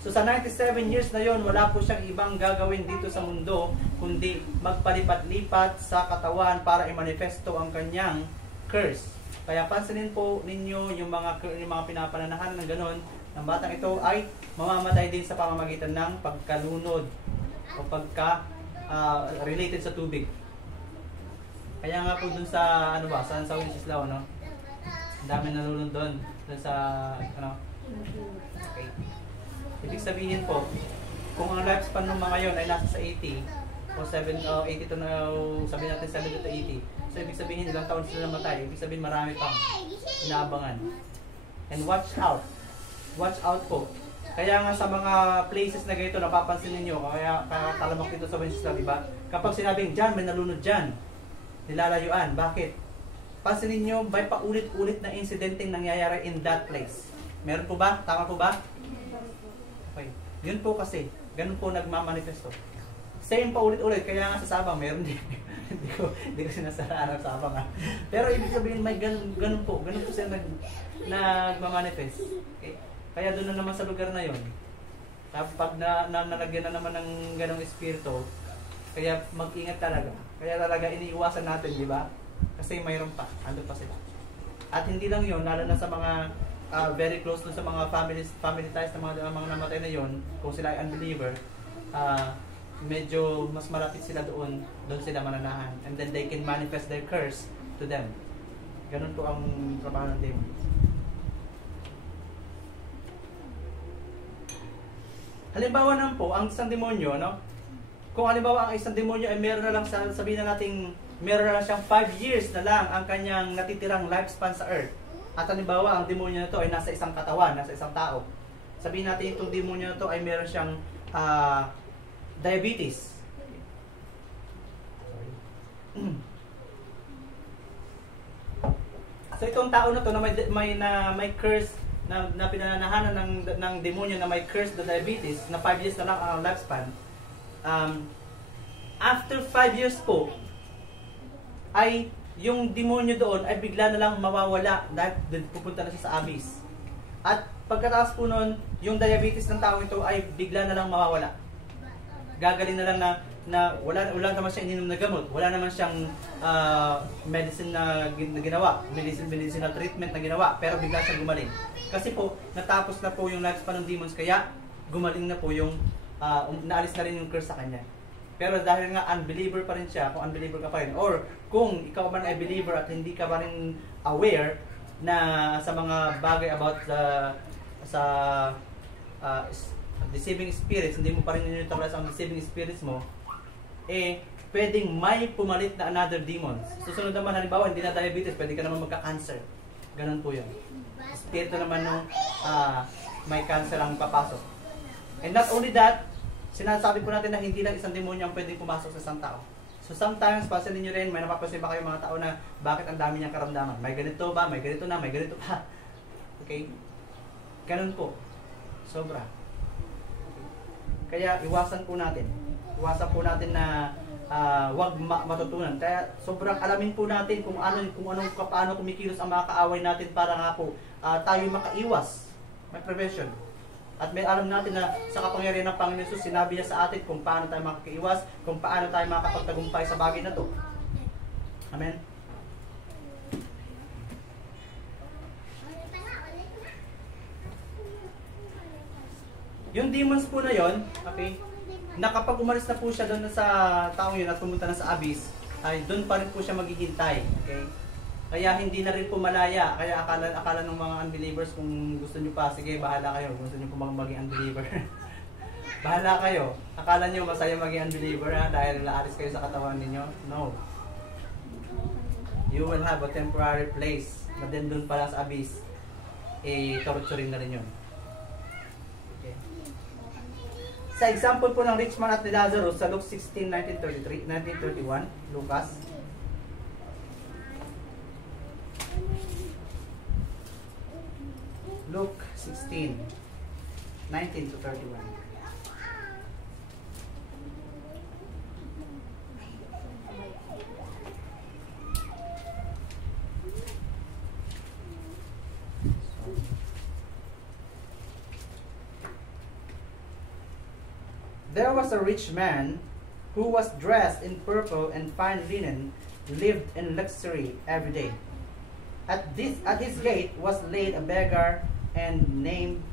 So sa 97 years na yon, wala po siyang ibang gagawin dito sa mundo, kundi magpalipat-lipat sa katawan para i-manifesto ang kanyang curse. Kaya pansinin po ninyo yung mga pinapananahan ng ganon, ng batang ito ay mamamatay din sa pamamagitan ng pagkalunod o related sa tubig. Kaya nga po dun sa sa Wenceslao, no? Ang dami nalulunod doon sa okay. Ibig sabihin po, kung ang lifespan ng mga yon ay nasa sa 80 o 80 to sabihin natin 70 to 80. So ibig sabihin ilang taon sila namatay. Ibig sabihin marami pang inaabangan. And watch out. Watch out po. Kaya nga sa mga places na ganito, napapansin niyo, kaya talamak dito sa Wenceslao, diba? Kapag sinabing dyan, may nalunod dyan, nilalayuan. Bakit? Pansinin niyo, may paulit-ulit na insidenteng nangyayari in that place. Meron po ba? Tama po ba? Okay. Yun po kasi, ganun po nagmamanifesto. Same pa ulit-ulit, kaya nga sa Sabang, meron din. hindi ko sinasaraan ang Sabang, ha? Pero ibig sabihin, may ganun po sila nagmamanifest. Okay? Kaya doon na naman sa lugar na yon, kapag nalagyan na naman ng ganong espiritu, kaya mag-ingat talaga. Kaya talaga iniiwasan natin, di ba? Kasi mayroon pa, ando pa sila. At hindi lang yon, lalo na sa mga very close to sa mga family ties na mga namatay na yon, kung sila ay unbeliever, medyo mas malapit sila doon sila mananahan. And then they can manifest their curse to them. Ganun po ang trabaho ng demon. Halimbawa naman po, ang isang demonyo, no? Kung halimbawa ang isang demonyo ay meron na lang, sabihin na natin, meron na lang siyang 5 years na lang ang kanyang natitirang lifespan sa earth. At halimbawa, ang demonyo na to ay nasa isang katawan, nasa isang tao. Sabihin natin itong demonyo na to ay meron siyang diabetes. So itong tao na to na may curse na pinananahanan ng demonyo na may curse na diabetes, na 5 years na lang ang lifespan, after 5 years po, ay yung demonyo doon ay bigla na lang mawawala dahil pupunta na siya sa abyss. At pagkatapos po noon, yung diabetes ng tao ito ay bigla na lang mawawala. Gagaling na lang na wala naman siyang ininom na gamot, wala naman siyang medicine na ginawa, medicinal treatment na ginawa, pero bigla siyang gumaling. Kasi po, natapos na po yung lifespan ng demons, kaya gumaling na po yung, naalis na rin yung curse sa kanya. Pero dahil nga unbeliever pa rin siya, kung unbeliever ka pa rin, or kung ikaw man ay believer at hindi ka pa rin aware na sa mga bagay about sa deceiving spirits, hindi mo pa rin ninitrace ang deceiving spirits mo, pwedeng may pumalit na another demons. Susunod naman, halimbawa, hindi na diabetes, pwede ka naman magka-cancer. Ganun po yun. Spirito naman nung may cancer ang papasok. And not only that, sinasabi po natin na hindi lang isang demonyo ang pwedeng pumasok sa isang tao. So sometimes, pansinin nyo rin, may napapansin ba kayo mga tao na bakit ang dami niyang karamdaman? May ganito ba? May ganito na? May ganito pa? Okay? Ganun po. Sobra. Kaya iwasan po natin. Iwasan po natin na wag matutunan. Kaya sobrang alamin po natin kung paano kumikilos ang mga kaaway natin para nga po tayo makaiwas. May prevention. At may alam natin na sa kapangyarihan ng Panginoon Jesus, sinabi niya sa atin kung paano tayo makakaiwas, kung paano tayo makakapagtagumpay sa bagay na to. Amen? Yung demons po na yon, okay, na kapag umalis na po siya doon sa taong yun at pumunta na sa abyss, ay doon pa rin po siya maghihintay. Okay? Kaya hindi na rin po malaya. Kaya akala ng mga unbelievers, kung gusto nyo pa, sige, bahala kayo. Gusto nyo po maging unbeliever. Bahala kayo. Akala nyo masaya maging unbeliever ha, dahil laalis kayo sa katawan ninyo? No. You will have a temporary place. But then doon pala sa abyss, torturing na rin yun. Okay. Sa example po ng rich man at ni Lazarus sa Luke 16, 1931, Lucas. Luke 16, 19 to 31. There was a rich man who was dressed in purple and fine linen, lived in luxury every day. At his gate was laid a beggar named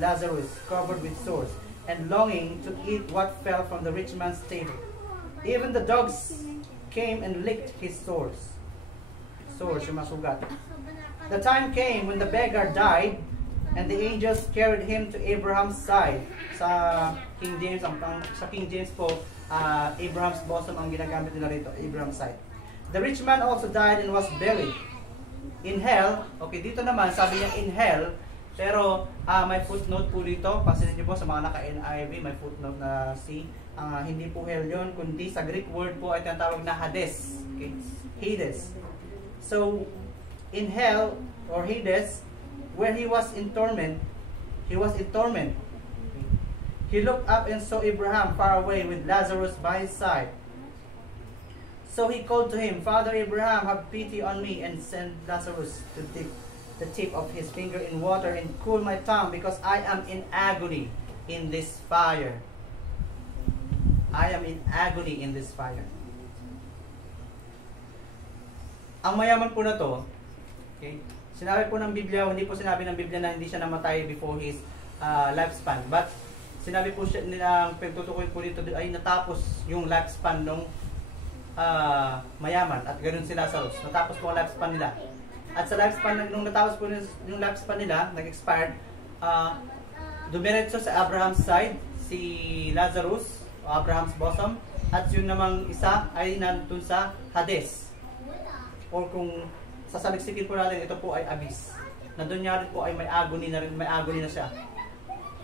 Lazarus, covered with sores, and longing to eat what fell from the rich man's table. Even the dogs came and licked his sores. Sores, yung masugat. The time came when the beggar died, and the angels carried him to Abraham's side. Sa King James po, Abraham's bosom ang ginagamit nila rito, Abraham's side. The rich man also died and was buried. In hell, okay, dito naman, sabi niya in hell, pero may footnote po dito, pansinin niyo po sa mga naka-NIV, may footnote na C. Hindi po hell yun, kundi sa Greek word po ay tinatawag na Hades. Okay? Hades. So, in hell, or Hades, where he was in torment, He looked up and saw Abraham far away with Lazarus by his side. So he called to him, Father Abraham, have pity on me and send Lazarus to dip the tip of his finger in water and cool my tongue, because I am in agony in this fire. I am in agony in this fire. Ang mayaman po na to, okay, sinabi po ng Biblia, hindi po sinabi ng Biblia na hindi siya namatay before his lifespan. But sinabi po siya, nilang pagtutukoy po dito ay natapos yung lifespan ng mayaman, at ganoon si Lazarus. Natapos po ang lifespan nila. At sa lifespan, nung natapos po yung lifespan nila, nag-expired, dumiretso sa Abraham's side, si Lazarus, o Abraham's bosom, at yun namang isa ay nandun sa Hades. Or kung sasaliksikin po natin, ito po ay abyss. Nandun niya rin po ay may agony na siya.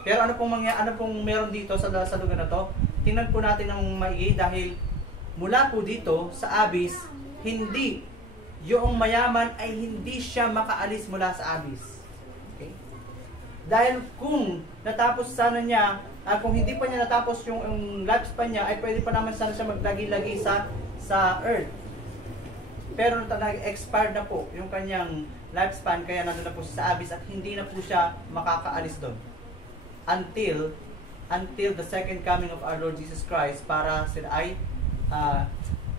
Pero ano pong meron dito sa lugar na to? Tingnan po natin ng maigi, dahil mula po dito sa abyss, hindi yung mayaman ay hindi siya makaalis mula sa abyss. Okay? Dahil kung natapos sana niya, kung hindi pa niya natapos yung lifespan niya, ay pwede pa naman sana siya maglagi-lagi sa earth. Pero nag-expired na po yung kanyang lifespan, kaya nandun na po siya sa abyss at hindi na po siya makakaalis doon. Until the second coming of our Lord Jesus Christ, para sila ay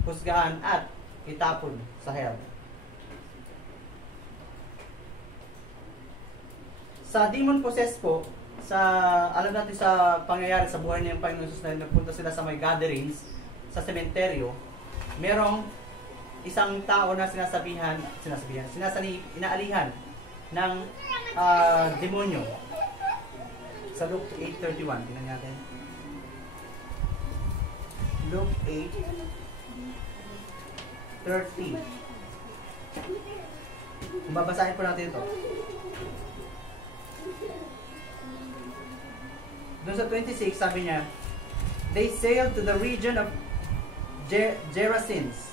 husgahan at itapon sa hell. Sa demon possessed po, alam natin sa pangyayari sa buhay ng Panginoon Jesus na nagpunta sila sa may gatherings sa sementeryo, merong isang tao na inaalihan ng demonyo. Sa Luke 8:31, tingnan natin. Luke 8:30. Babasahin po natin ito. Doon sa 26, sabi niya, they sailed to the region of Gerasenes,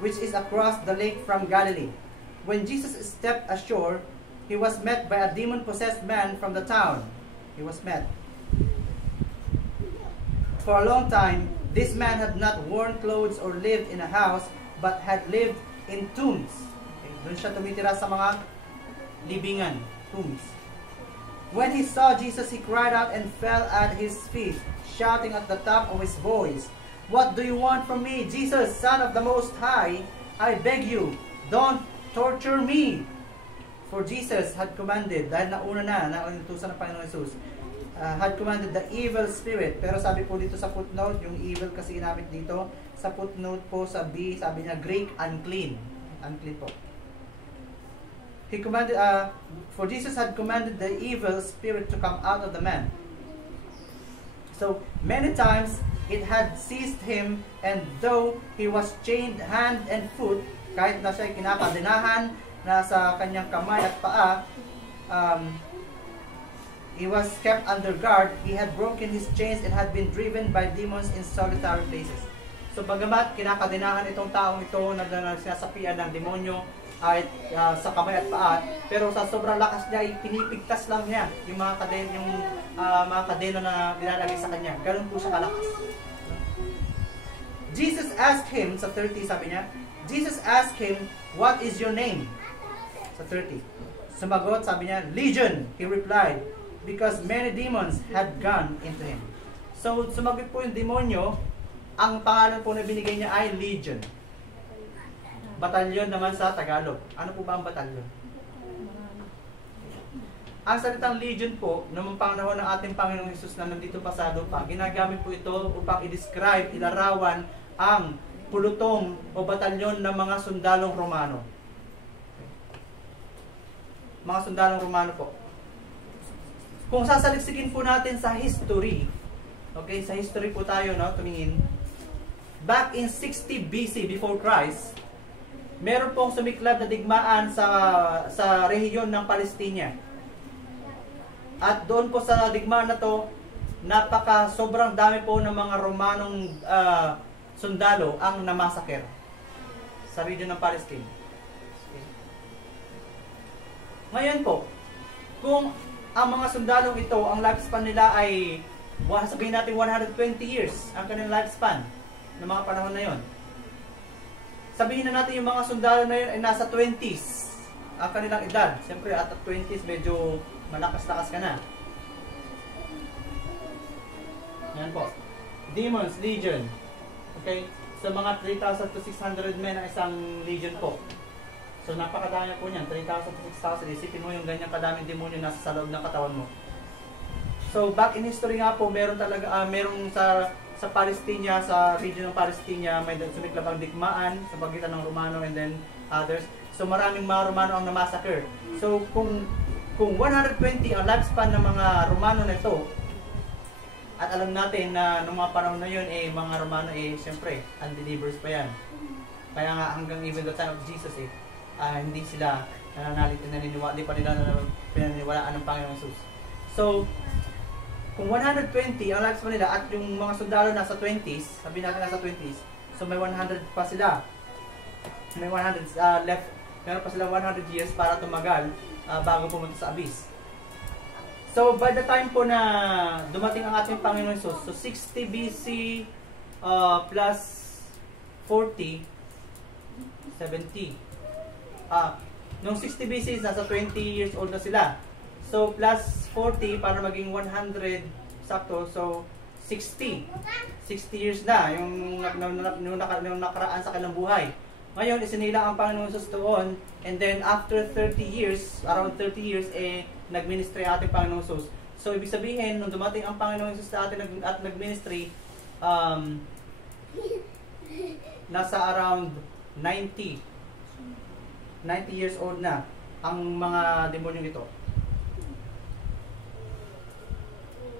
which is across the lake from Galilee. When Jesus stepped ashore, he was met by a demon-possessed man from the town. He was met. For a long time, this man had not worn clothes or lived in a house, but had lived in tombs. Okay, doon siya tumitira sa mga libingan, tombs. When he saw Jesus, he cried out and fell at his feet, shouting at the top of his voice, "What do you want from me, Jesus, Son of the Most High? I beg you, don't torture me." For Jesus had commanded, dahil nauna na utusan ng Panginoon Jesus, had commanded the evil spirit. Pero sabi po dito sa footnote, yung evil kasi ginamit dito, sa footnote po sa B, sabi niya Greek, unclean. Unclean po. He commanded, for Jesus had commanded the evil spirit to come out of the man. So, many times, it had seized him, and though he was chained hand and foot, kahit na siya kinakadinahan, nasa kanyang kamay at paa, he was kept under guard, he had broken his chains and had been driven by demons in solitary places. So, bagamat kinakadinahan itong taong ito na sinasapian ng demonyo, ay sa kamay at paa, pero sa sobrang lakas niya ay pinipigtas lang niya yung mga kadena na nilalagay sa kanya. Ganun po siya kalakas. Jesus asked him, sa 30 sabi niya, Jesus asked him, "What is your name?" Sa 30. Sumagot, sabi niya, "Legion," he replied, because many demons had gone into him. So, sumagot po yung demonyo, ang pangalan po na binigay niya ay Legion. Batalyon naman sa Tagalog. Ano po ba ang batalyon? Ang salitang legion po, noong panahon ng ating Panginoong Hesus na nandito pa sa lupa, ginagamit po ito upang i-describe, ilarawan ang pulutong o batalyon ng mga sundalong Romano. Mga sundalong Romano po. Kung sasaliksikin po natin sa history, okay, sa history po tayo, no, tumingin, back in 60 BC before Christ, meron pong sumiklab na digmaan sa rehiyon ng Palestina. At doon po sa digmaan na to, sobrang dami po ng mga Romanong sundalo ang namasaker sa rehiyon ng Palestina. Okay. Ngayon po, kung ang mga sundalong ito, ang lifespan nila ay, sabihin natin 120 years, ang kanilang lifespan ng mga panahon na yon. Sabihin na natin yung mga sundalo na yun ay nasa 20s ang kanilang edad. Siyempre, at 20s, medyo malakas-lakas ka na. Yan po. Demons, legion. Okay? So, mga 3,000 to 600 men ang isang legion po. So, napakadami po niyan. 3,000 to 6,000. Isipin mo yung ganyang kadaming demonyo nasa sa loob ng katawan mo. So, back in history nga po, meron talaga, merong sa Palestina, sa region ng Palestina, may sumiklabang digmaan sa pagitan ng Romano and then others. So maraming mga Romano ang namassacre. So kung 120 ang lifespan ng mga Romano na ito, at alam natin na noong mga panahon na yun, mga Romano, siyempre, unbelievers pa yan. Kaya nga hanggang even the time of Jesus, hindi sila naniniwala, hindi pa nila pinaniniwalaan ng Panginoong Jesus. So, kung 120 ang lifespan nila at yung mga sundalo nasa 20s, sabi natin nasa 20s, so may 100 pa sila. May 100 left. Meron pa sila 100 years para tumagal bago pumunta sa abyss. So by the time po na dumating ang ating Panginoon Jesus, so 60 BC plus 40, 70. Nung 60 BC, nasa 20 years old na sila. So, plus 40 para maging 100 sakto. So, 60. 60 years na yung nakaraan sa kanilang buhay. Ngayon, isinilang ang Panginoon Jesus doon. And then, after 30 years, around 30 years, nag-ministry ating Panginoon Jesus. So, ibig sabihin, nung dumating ang Panginoon Jesus sa atin at nag-ministry, nasa around 90 years old na ang mga demonyo nito.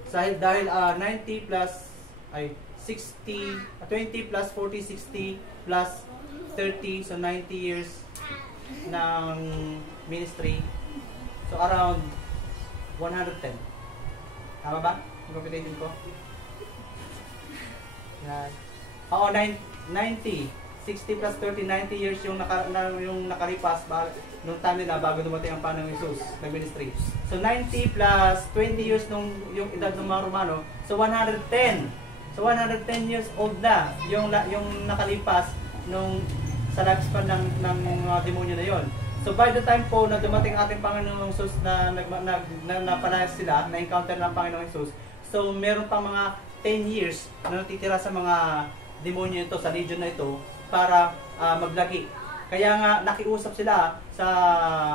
Dahil 90 plus 60, 20 plus 40, 60 plus 30, so 90 years ng ministry. So around 110. Tama ba? Ang computation ko? Oo, 90. 60 plus 30, 90 years yung nakalipas nung time nila bago dumating ang Panginoong Jesus nag-ministry. So 90 plus 20 years yung edad ng mga Romano, so 110. So 110 years old na yung nakalipas nung sa lifespan ng mga demonyo na yon. So by the time po na dumating ating Panginoong Jesus na napalayas sila, na-encounter ng Panginoong Jesus, so meron pang mga 10 years na natitira sa mga demonyo ito, sa legion na ito, para maglagi. Kaya nga nakiusap sila sa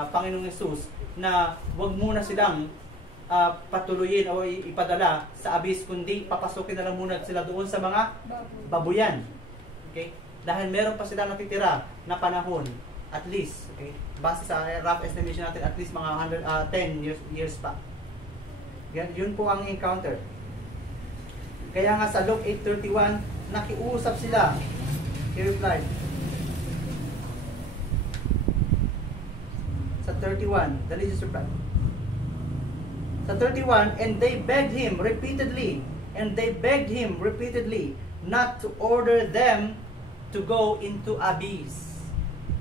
Panginoong Jesus na wag muna silang patuloyin o ipadala sa abyss, kundi papasukin na lang muna sila doon sa mga babuyan. Okay? Dahil meron pa sila natitira na panahon, at least, okay? Base sa rough estimation natin, at least mga 10 years pa. Yun po ang encounter. Kaya nga sa Luke 8:31, nakiusap sila. He replied. Sa 31, the legions replied. Sa 31, and they begged him repeatedly, not to order them to go into abyss.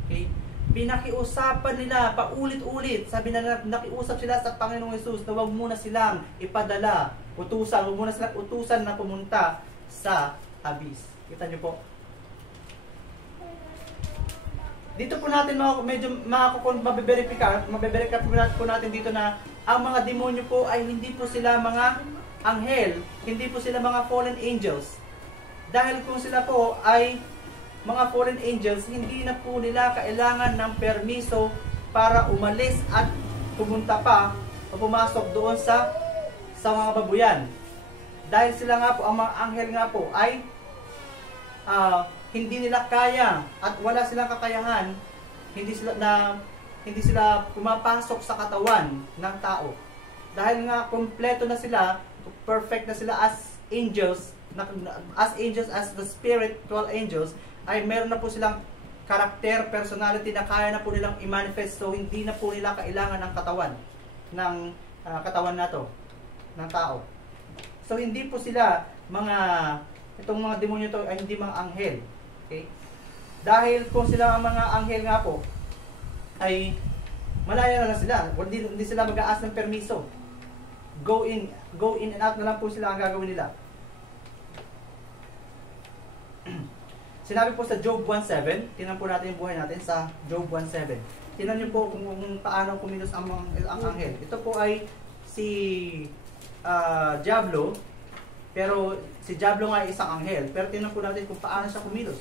Okay? Pinakiusapan nila paulit-ulit. Sabi na nakiusap sila sa Panginoong Jesus na wag muna silang ipadala, wag muna silang utusan na pumunta sa abyss. Kita niyo po. Dito po natin medyo mabe-verify po natin dito na ang mga demonyo po ay hindi po sila mga anghel, hindi po sila mga fallen angels. Dahil kung sila po ay mga fallen angels, hindi na po nila kailangan ng permiso para umalis at pumunta pa o pumasok doon sa mga babuyan. Dahil sila nga po, ang mga anghel nga po ay hindi nila kaya at wala silang kakayahan, hindi sila pumapasok sa katawan ng tao. Dahil nga kompleto na sila, perfect na sila as angels, as the spiritual angels, ay meron na po silang karakter, personality na kaya na po nilang i-manifest. So hindi na po nila kailangan ng katawan na to ng tao. So hindi po sila itong mga demonyo to ay hindi mga anghel. Okay? Dahil kung sila ang mga anghel nga po, ay malaya na sila. Hindi sila mag-aas ng permiso. Go in and out na lang po sila ang gagawin nila. Sinabi po sa Job 1:7, tingnan po natin yung buhay natin sa Job 1:7. Tingnan niyo po kung paano kumilos ang anghel. Ito po ay si Diablo, pero si Diablo nga ay isang anghel. Pero tingnan po natin kung paano siya kumilos.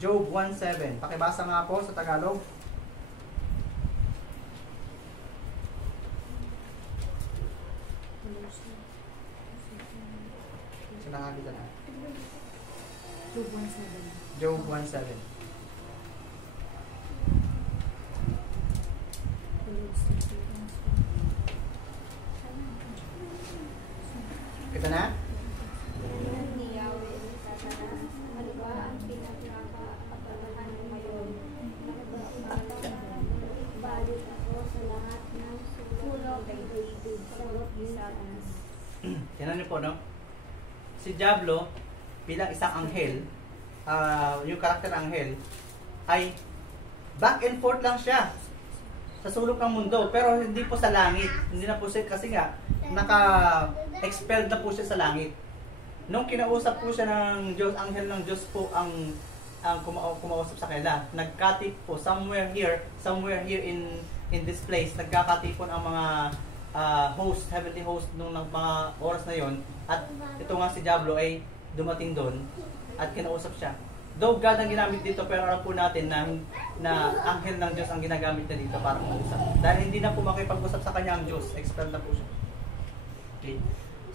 Job 1:7. Pakibasa nga po sa Tagalog. Nakakita na. Job 1:7. Kita na? Ni Yahweh sa Satanas, ano ba ang pinagkakapagalahan mo ngayon? Balit ako sa lahat ng sulok kay David, sagot ni Satanas. Tingnan niyo po, no? Si Diablo, bilang isang anghel, yung karakter anghel, ay back and forth lang siya sa sulok ng mundo, pero hindi po sa langit. Hindi na po siya, kasi nga, naka-expelled na po siya sa langit. Nung kinausap po siya ng Diyos, anghel ng Diyos po ang kumausap sa kanila. Nagkatip po somewhere here in this place, nagkakatipon ang mga host, heavenly host nung mga oras na yon. At ito nga si Diablo ay dumating doon at kinausap siya. Though God ang ginamit dito, pero alam po natin na anghel ng Diyos ang ginagamit niya dito para mag-usap. Dahil hindi na po makipag-usap sa kanya ang Diyos, expelled na po siya. Okay.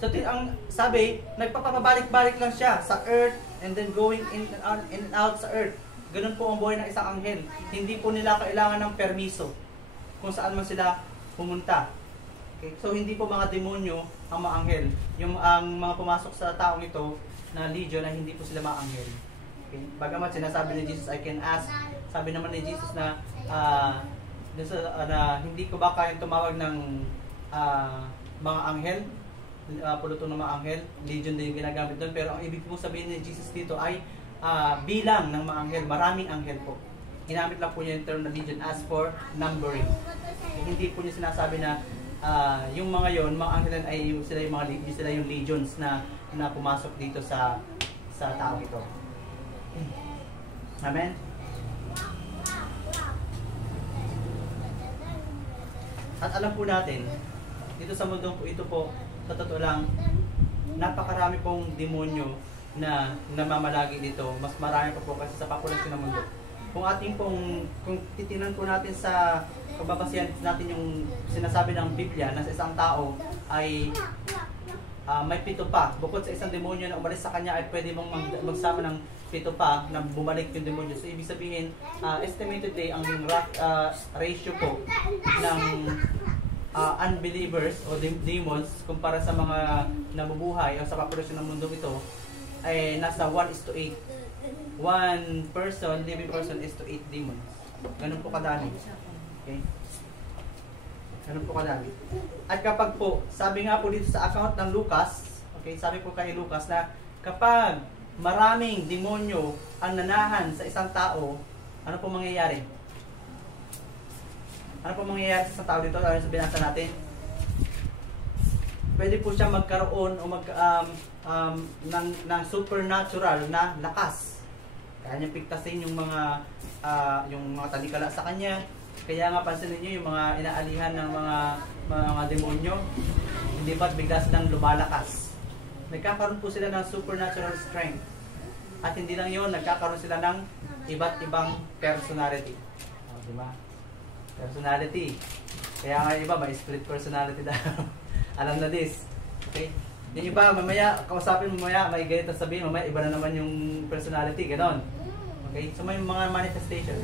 So ang sabi, nagpapabalik-balik lang siya sa earth and then going in and out sa earth. Ganun po ang buhay ng isang anghel. Hindi po nila kailangan ng permiso kung saan man sila pumunta. Okay. So hindi po mga demonyo ang mga anghel. Ang mga pumasok sa taong ito na legion na hindi po sila mga anghel. Okay. Bagamat sinasabi ni Jesus, I can ask. Sabi naman ni Jesus na hindi ko ba kayang tumawag ng mga anghel, pulutan ng mga anghel, legion din yung ginagamit doon. Pero ang ibig po sabihin ni Jesus dito ay bilang ng mga anghel, maraming anghel po. Ginamit lang po niya yung term na legion as for numbering. Hindi po niya sinasabi na yung mga yon, mga anghel ay sila yung legions na pumasok dito sa tao ito. Amen. At alam po natin, dito sa mundong po ito po, sa totoo lang, napakarami pong demonyo na namamalagi dito. Mas marami pa po kasi sa populasyon ng mundo. Kung titingnan po natin sa pagbabasihan natin yung sinasabi ng Biblia na sa isang tao ay may 7 pa. Bukod sa isang demonyo na umalis sa kanya ay pwede mong magsama ng 7 pa na bumalik yung demonyo. So ibig sabihin, estimated day ang ratio po ng unbelievers o demons kumpara sa mga nabubuhay o sa populasyon ng mundo ito ay nasa 1:8. 1 person, living person is to 8 demons. Ganun po kadami. Okay? Ganun po kadami. At kapag po, sabi nga po dito sa account ng Lucas, okay, sabi po kay Lucas na kapag maraming demonyo ang nanahan sa isang tao, ano po mangyayari? Ano po mangyayari sa isang tao dito? Ano sa binasa natin? Pwede po siya magkaroon o ng supernatural na lakas. Kaya niya pigtasin yung mga talikala sa kanya. Kaya nga pansinin niyo yung mga inaalihan ng mga demonyo, hindi ba't bigla silang lumalakas. Nagkakaroon po sila ng supernatural strength. At hindi lang yun, nagkakaroon sila ng iba't ibang personality. Diba? Personality. Kaya nga iba, may split personality daw. Alam na this. Okay? Yung iba, mamaya, kausapin mo mamaya, may ganito sabihin, mamaya iba na naman yung personality, ganon. Okay? So may mga manifestation.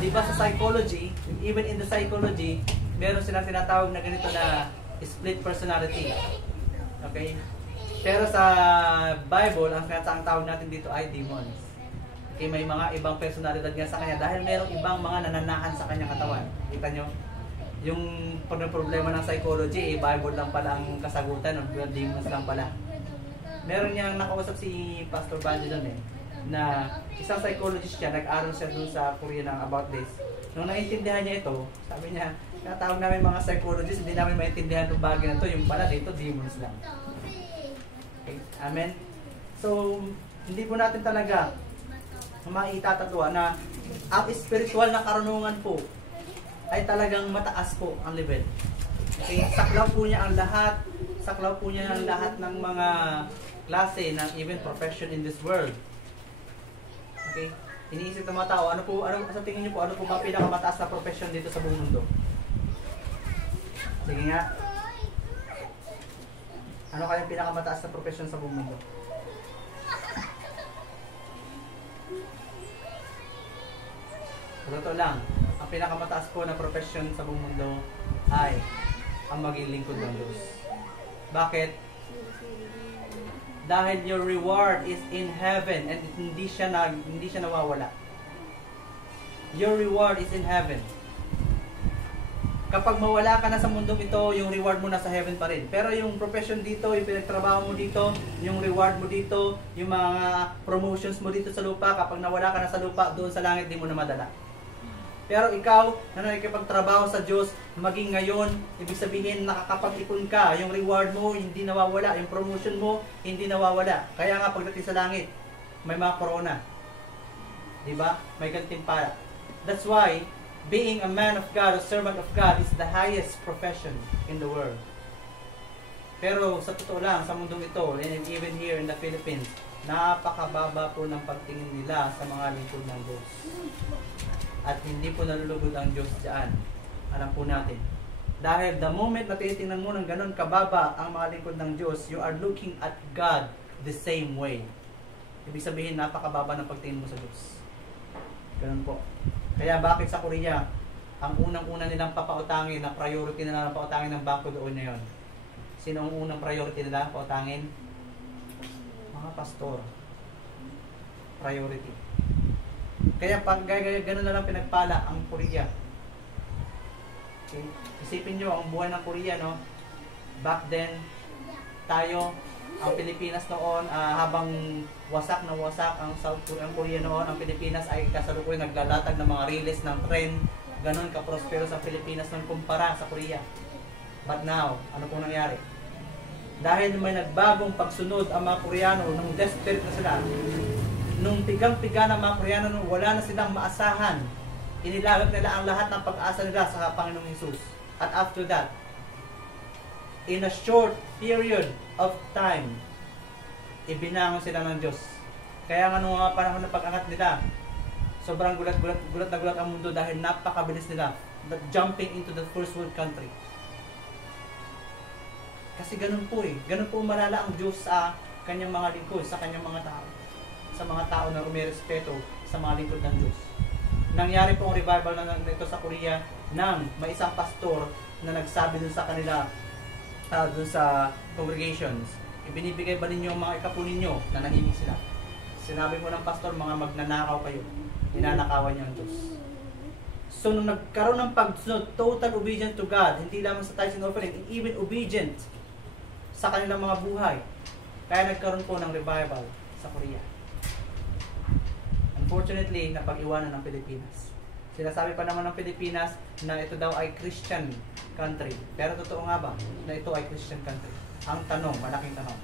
Di ba sa psychology, even in the psychology, meron silang tinatawag na ganito na split personality. Okay? Pero sa Bible, ang tawag natin dito ay demons. Okay, may mga ibang personalidad nga sa kanya dahil merong ibang mga nananahan sa kanyang katawan. Kita nyo? Yung problema ng psychology, Bible lang pala ang kasagutan, demons lang pala. Meron niyang nakausap si Pastor Banjo doon na isang psychologist siya, nag-aral siya doon sa Korea ng about this. Nung naintindihan niya ito, sabi niya, natawag namin mga psychologists, hindi namin maintindihan itong bagay na ito, yung pala dito, demons lang. Okay? Amen? So, hindi po natin talaga maitatatuwa na ang spiritual na karunungan po ay talagang mataas po ang level. Okay? Saklaw po niya ang lahat ng mga klase ng even profession in this world. Okay? Iniisip ng mga tao, ano sa tingin niyo po, ano po ba pinakamataas na profession dito sa buong mundo? Sige nga. Ano kaya pinakamataas na profession sa buong mundo? Totoo lang, ang pinakamataas po na profession sa buong mundo ay ang maging lingkod ng Diyos. Bakit? Dahil your reward is in heaven and hindi siya nawawala. Your reward is in heaven. Kapag mawala ka na sa mundong ito, yung reward mo nasa heaven pa rin. Pero yung profession dito, yung pinagtrabaho mo dito, yung reward mo dito, yung mga promotions mo dito sa lupa, kapag nawala ka na sa lupa, doon sa langit, di mo na madala. Pero ikaw, na nakikipagtrabaho sa Diyos, maging ngayon, ibig sabihin, nakakapag-ipon ka. Yung reward mo, hindi nawawala. Yung promotion mo, hindi nawawala. Kaya nga, pagdating sa langit, may mga corona. Diba? May gantimpala. That's why, being a man of God, a servant of God, is the highest profession in the world. Pero sa totoo lang, sa mundong ito, and even here in the Philippines, napakababa po ng pagtingin nila sa mga lingkod ng Diyos. At hindi po nalulugod ang Diyos dyan. Alam po natin. Dahil the moment na tinitingnan mo ng ganun kababa ang mga lingkod ng Diyos, you are looking at God the same way. Ibig sabihin, napakababa ng pagtingin mo sa Diyos. Ganun po. Kaya bakit sa Korea, ang unang-una nilang papautangin, na priority nila ng pautangin ng bangko doon na yun? Sino ang unang priority nila pautangin? Mga pastor. Priority. Kaya pag gano'n na lang pinagpala ang Korea. Okay? Isipin nyo, ang buhay ng Korea, no? Back then, tayo, ang Pilipinas noon, habang wasak na wasak ang South Korea, ang Korea noon, ang Pilipinas ay kasalukuyan naglalatag ng mga riles ng tren. Ganon ka-prospero sa Pilipinas noon kumpara sa Korea. But now, ano pong nangyari? Dahil may nagbagong pagsunod ang mga Koreano, nung desperate na sila, nung pigang-piga ng mga Koreano, nung wala na silang maasahan, inilalag nila ang lahat ng pag-asa nila sa Panginoong Hesus. At after that, in a short period of time, ibinangon sila ng Diyos. Kaya nga nung mga panahon ng pag-angat nila, sobrang gulat na gulat ang mundo dahil napakabilis nila jumping into the first world country. Kasi ganun po ganun po malala ang Diyos sa kanyang mga lingkod, sa kanyang mga tao. Sa mga tao na umirespeto sa mga lingkod ng Diyos. Nangyari po ang revival na ito sa Korea nang may isang pastor na nagsabi dun sa kanila, dun sa congregations, ibinibigay ba ninyo ang mga ikapo ninyo? Nanahimik sila. Sinabi po ng pastor, mga magnanakaw kayo. Ninanakawan niyo ang Diyos. So, nung nagkaroon ng pagsunod, total obedient to God, hindi lamang sa tithes and offering, even obedient sa kanilang mga buhay. Kaya nagkaroon po ng revival sa Korea. Unfortunately, napag-iwanan ng Pilipinas. Sinasabi pa naman ng Pilipinas na ito daw ay Christian country. Pero totoo nga ba na ito ay Christian country? Ang tanong, malaking tanong.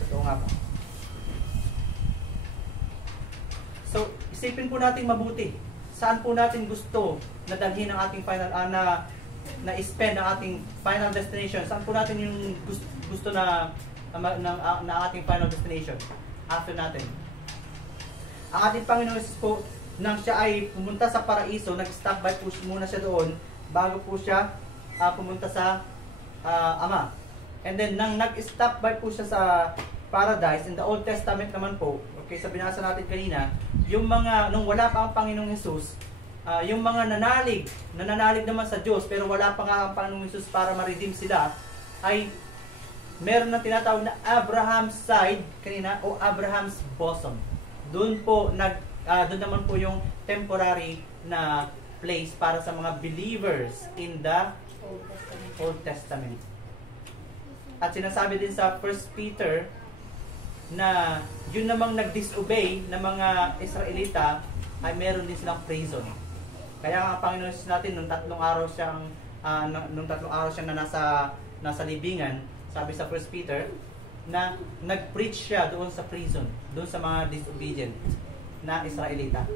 Totoo nga ba? So, isipin po natin mabuti. Saan po natin gusto na dalhin ang ating final, na spend ang ating final destination? Saan po natin yung gusto na ating final destination? After natin. Ang ating Panginoon Jesus po, nang siya ay pumunta sa paraiso, nag-stop by po muna siya doon bago po siya pumunta sa Ama. And then, nang nag-stop by po siya sa paradise, in the Old Testament naman po, okay, sa binasa natin kanina, yung mga, nung wala pa ang Panginoong Jesus, yung mga nananalig naman sa Diyos, pero wala pa nga ang Panginoong Jesus para ma-redeem sila, ay meron na tinatawag na Abraham's side kanina, o Abraham's bosom. Doon po, doon naman po yung temporary na place para sa mga believers in the Old Testament. At sinasabi din sa 1 Peter na yun namang nag-disobey ng mga Israelita ay meron din silang prison. Kaya ang Panginoon natin nung tatlong araw siyang na nasa libingan, sabi sa 1 Peter na nag-preach siya doon sa prison, doon sa mga disobedient na Israelita.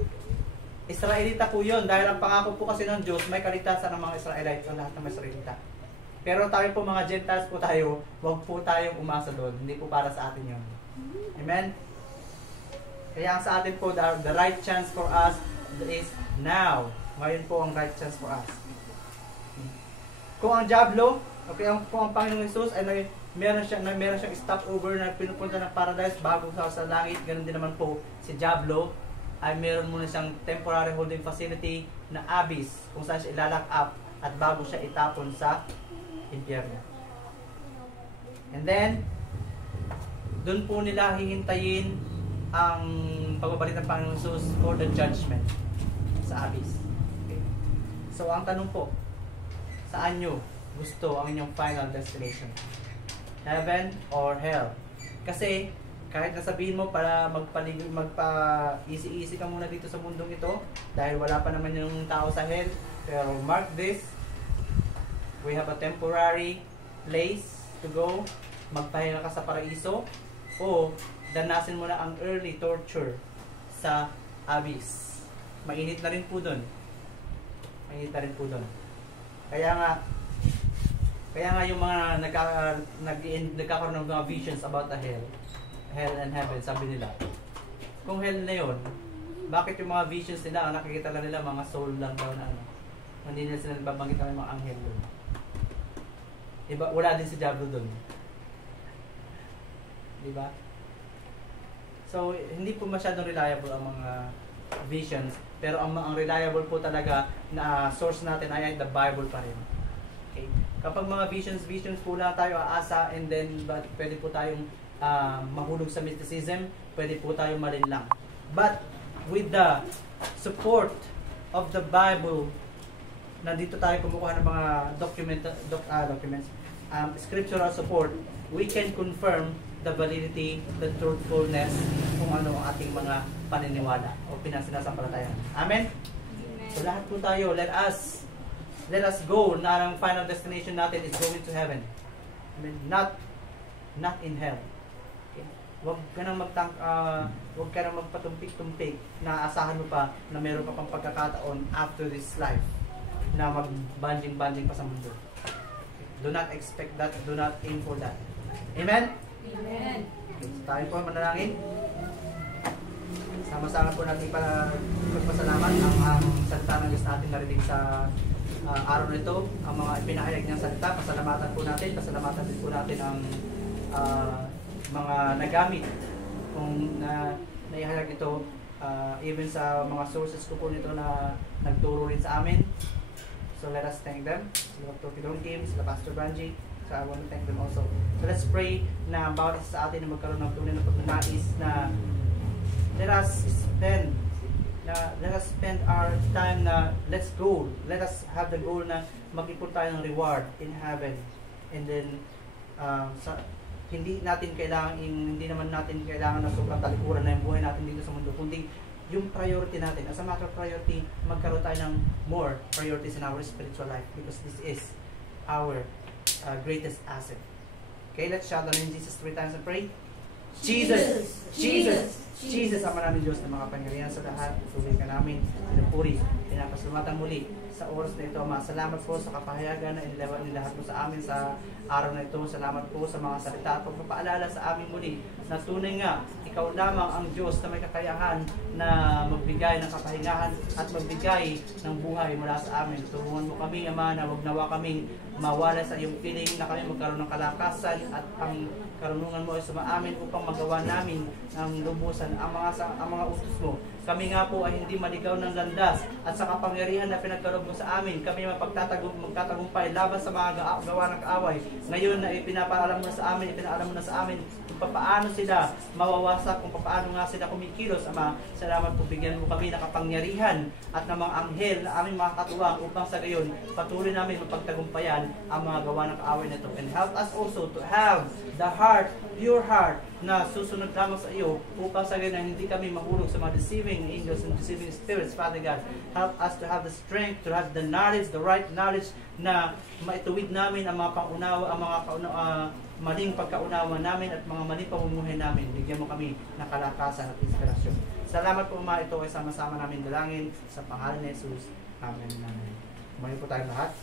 Israelita po yun dahil ang pangako po kasi ng Diyos may kaligtasan ng mga Israelites o lahat ng mga Israelita. Pero tayo po mga Gentiles po tayo, huwag po tayong umasa doon. Hindi po para sa atin yun. Amen? Kaya sa atin po, the right chance for us is now. Ngayon po ang right chance for us. Kung ang Diablo, okay, kung ang Panginoong Jesus ay meron siyang stopover na pinupunta ng paradise bago sa langit, ganun din naman po si Diablo ay meron muna siyang temporary holding facility na abyss kung saan siya ilalock up at bago siya itapon sa impyerno. And then, doon po nila hihintayin ang pagbabalik ng Panginoon Jesus for the judgment sa abyss. Okay. So, ang tanong po, saan nyo gusto ang inyong final destination? Heaven or hell? Kasi, kahit nasabihin mo para magpa-easy-easy ka muna dito sa mundong ito, dahil wala pa naman yung tao sa hell, pero mark this, we have a temporary place to go, magpahinga ka sa paraiso, o danasin mo na ang early torture sa abyss. Mainit na rin po doon. Mainit na rin po doon. Kaya nga yung mga nagkakaroon ng mga visions about the hell and heaven, sabi nila, kung hell na yun, bakit yung mga visions nila, ang nakikita lang nila, mga soul lang daw na ano. Hindi nila sila nababanggit ng mga anghel doon. Diba? Wala din si Diablo doon. Diba? So, hindi po masyadong reliable ang mga visions, pero ang reliable po talaga na source natin ay the Bible pa rin. Okay? Kapag mga visions po lang tayo aasa, and then pwede po tayong mahulog sa mysticism, pwede po tayong malinlang. But with the support of the Bible, nandito tayo kumukuha ng mga documents, scriptural support, we can confirm the validity, the truthfulness, kung ano ang ating mga paniniwala o pinasinasampalatayan. Amen? So lahat po tayo, let us go na ang final destination natin is going to heaven. Amen? Not in hell. Okay? Huwag ka nang magpatumpik-tumpik na asahan mo pa na meron ka pang pagkakataon after this life. na mag-banjing-banjing pa sa mundo. Do not expect that. Do not aim for that. Amen? Amen. So, tayo po manalangin. Sama-sama po natin para magpasalamat ang salita ng Diyos natin narinig sa araw na ito. Ang mga ipinahayag niyang salita, pasalamatan po natin. Pasalamatan din po natin ang mga nagamit kung naihayag ito. Even sa mga sources ko po nito na nagturo rin sa amin. So let us thank them. Sila Dr. Kidong Kim, sila Pastor Banji. So I want to thank them also. So let's pray na bawat isa sa atin na magkaroon ng tunay na pagnanais na let us spend our time na let's go. Let us have the goal na mag-ipon tayo ng reward in heaven. And then hindi naman natin kailangan na sobrang talikuran na yung buhay natin dito sa mundo, kundi yung priority natin. As a matter of priority, magkaroon tayo ng more priorities in our spiritual life because this is our greatest asset. Okay, let's shout the name Jesus 3 times and pray. Jesus! Jesus! Jesus, Ama namin Diyos na makapangyarihan sa lahat. Tuloy ka namin, pinupuri, pinapasalamatan muli sa oras na ito, Ama. Salamat po sa kapahayagan na inilahat mo sa amin sa araw na ito. Salamat po sa mga salita at pagpapaalala sa amin muli na tunay nga, ikaw lamang ang Diyos na may kakayahan na magbigay ng kapahingahan at magbigay ng buhay mula sa amin. Tulungan mo kami, Ama, na wag nawa kaming mawala sa iyong piling na kami magkaroon ng kalakasan at ang karunungan mo ay sumaamin upang magawa namin ng lubusan ang mga utos mo. Kami nga po ay hindi maligaw ng landas at sa kapangyarihan na pinagkaloob mo sa amin, kami magtatagumpay laban sa mga gawa ng kaaway. Ngayon na ipinapaalam mo na sa amin, ipinaalam mo na sa amin kung paano sila mawawasak, kung paano nga sila kumikilos. Ama, salamat po, bigyan mo kami ng kapangyarihan at ng mga anghel na aming mga katuwang upang sa gayon patuloy namin mapagtagumpayan ang mga gawa ng kaaway na ito. And help us also to have the heart, pure heart, na susunod lamang sa iyo upang sa gayon na hindi kami mahulog sa mga deceiving angels and deceiving spirits, Father God. Help us to have the strength, to have the knowledge, the right knowledge na maituwid namin ang mga pangunawa, ang mga maling pagkaunawa namin at mga maling pamumuhay namin. Bigyan mo kami ng kalakasan at inspirasyon. Salamat po, Ama. Ito ay sama-sama namin dalangin sa pangalan ni Jesus. Amen. Amen. Kumain po tayong lahat.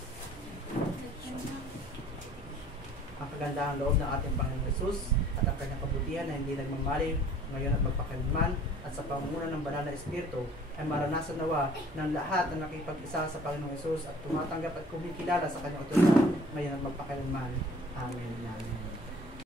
Ang kagandahang loob ng ating Panginoon Jesus at ang kanyang kabutihan na hindi nagmamali ngayon at magpakailanman at sa pangunguna ng banal na Espiritu ay maranasan nawa ng lahat na nakipag-isa sa Panginoong Jesus at tumatanggap at kumikilala sa kanyang otoridad ngayon at magpakailanman. Amen. Amen.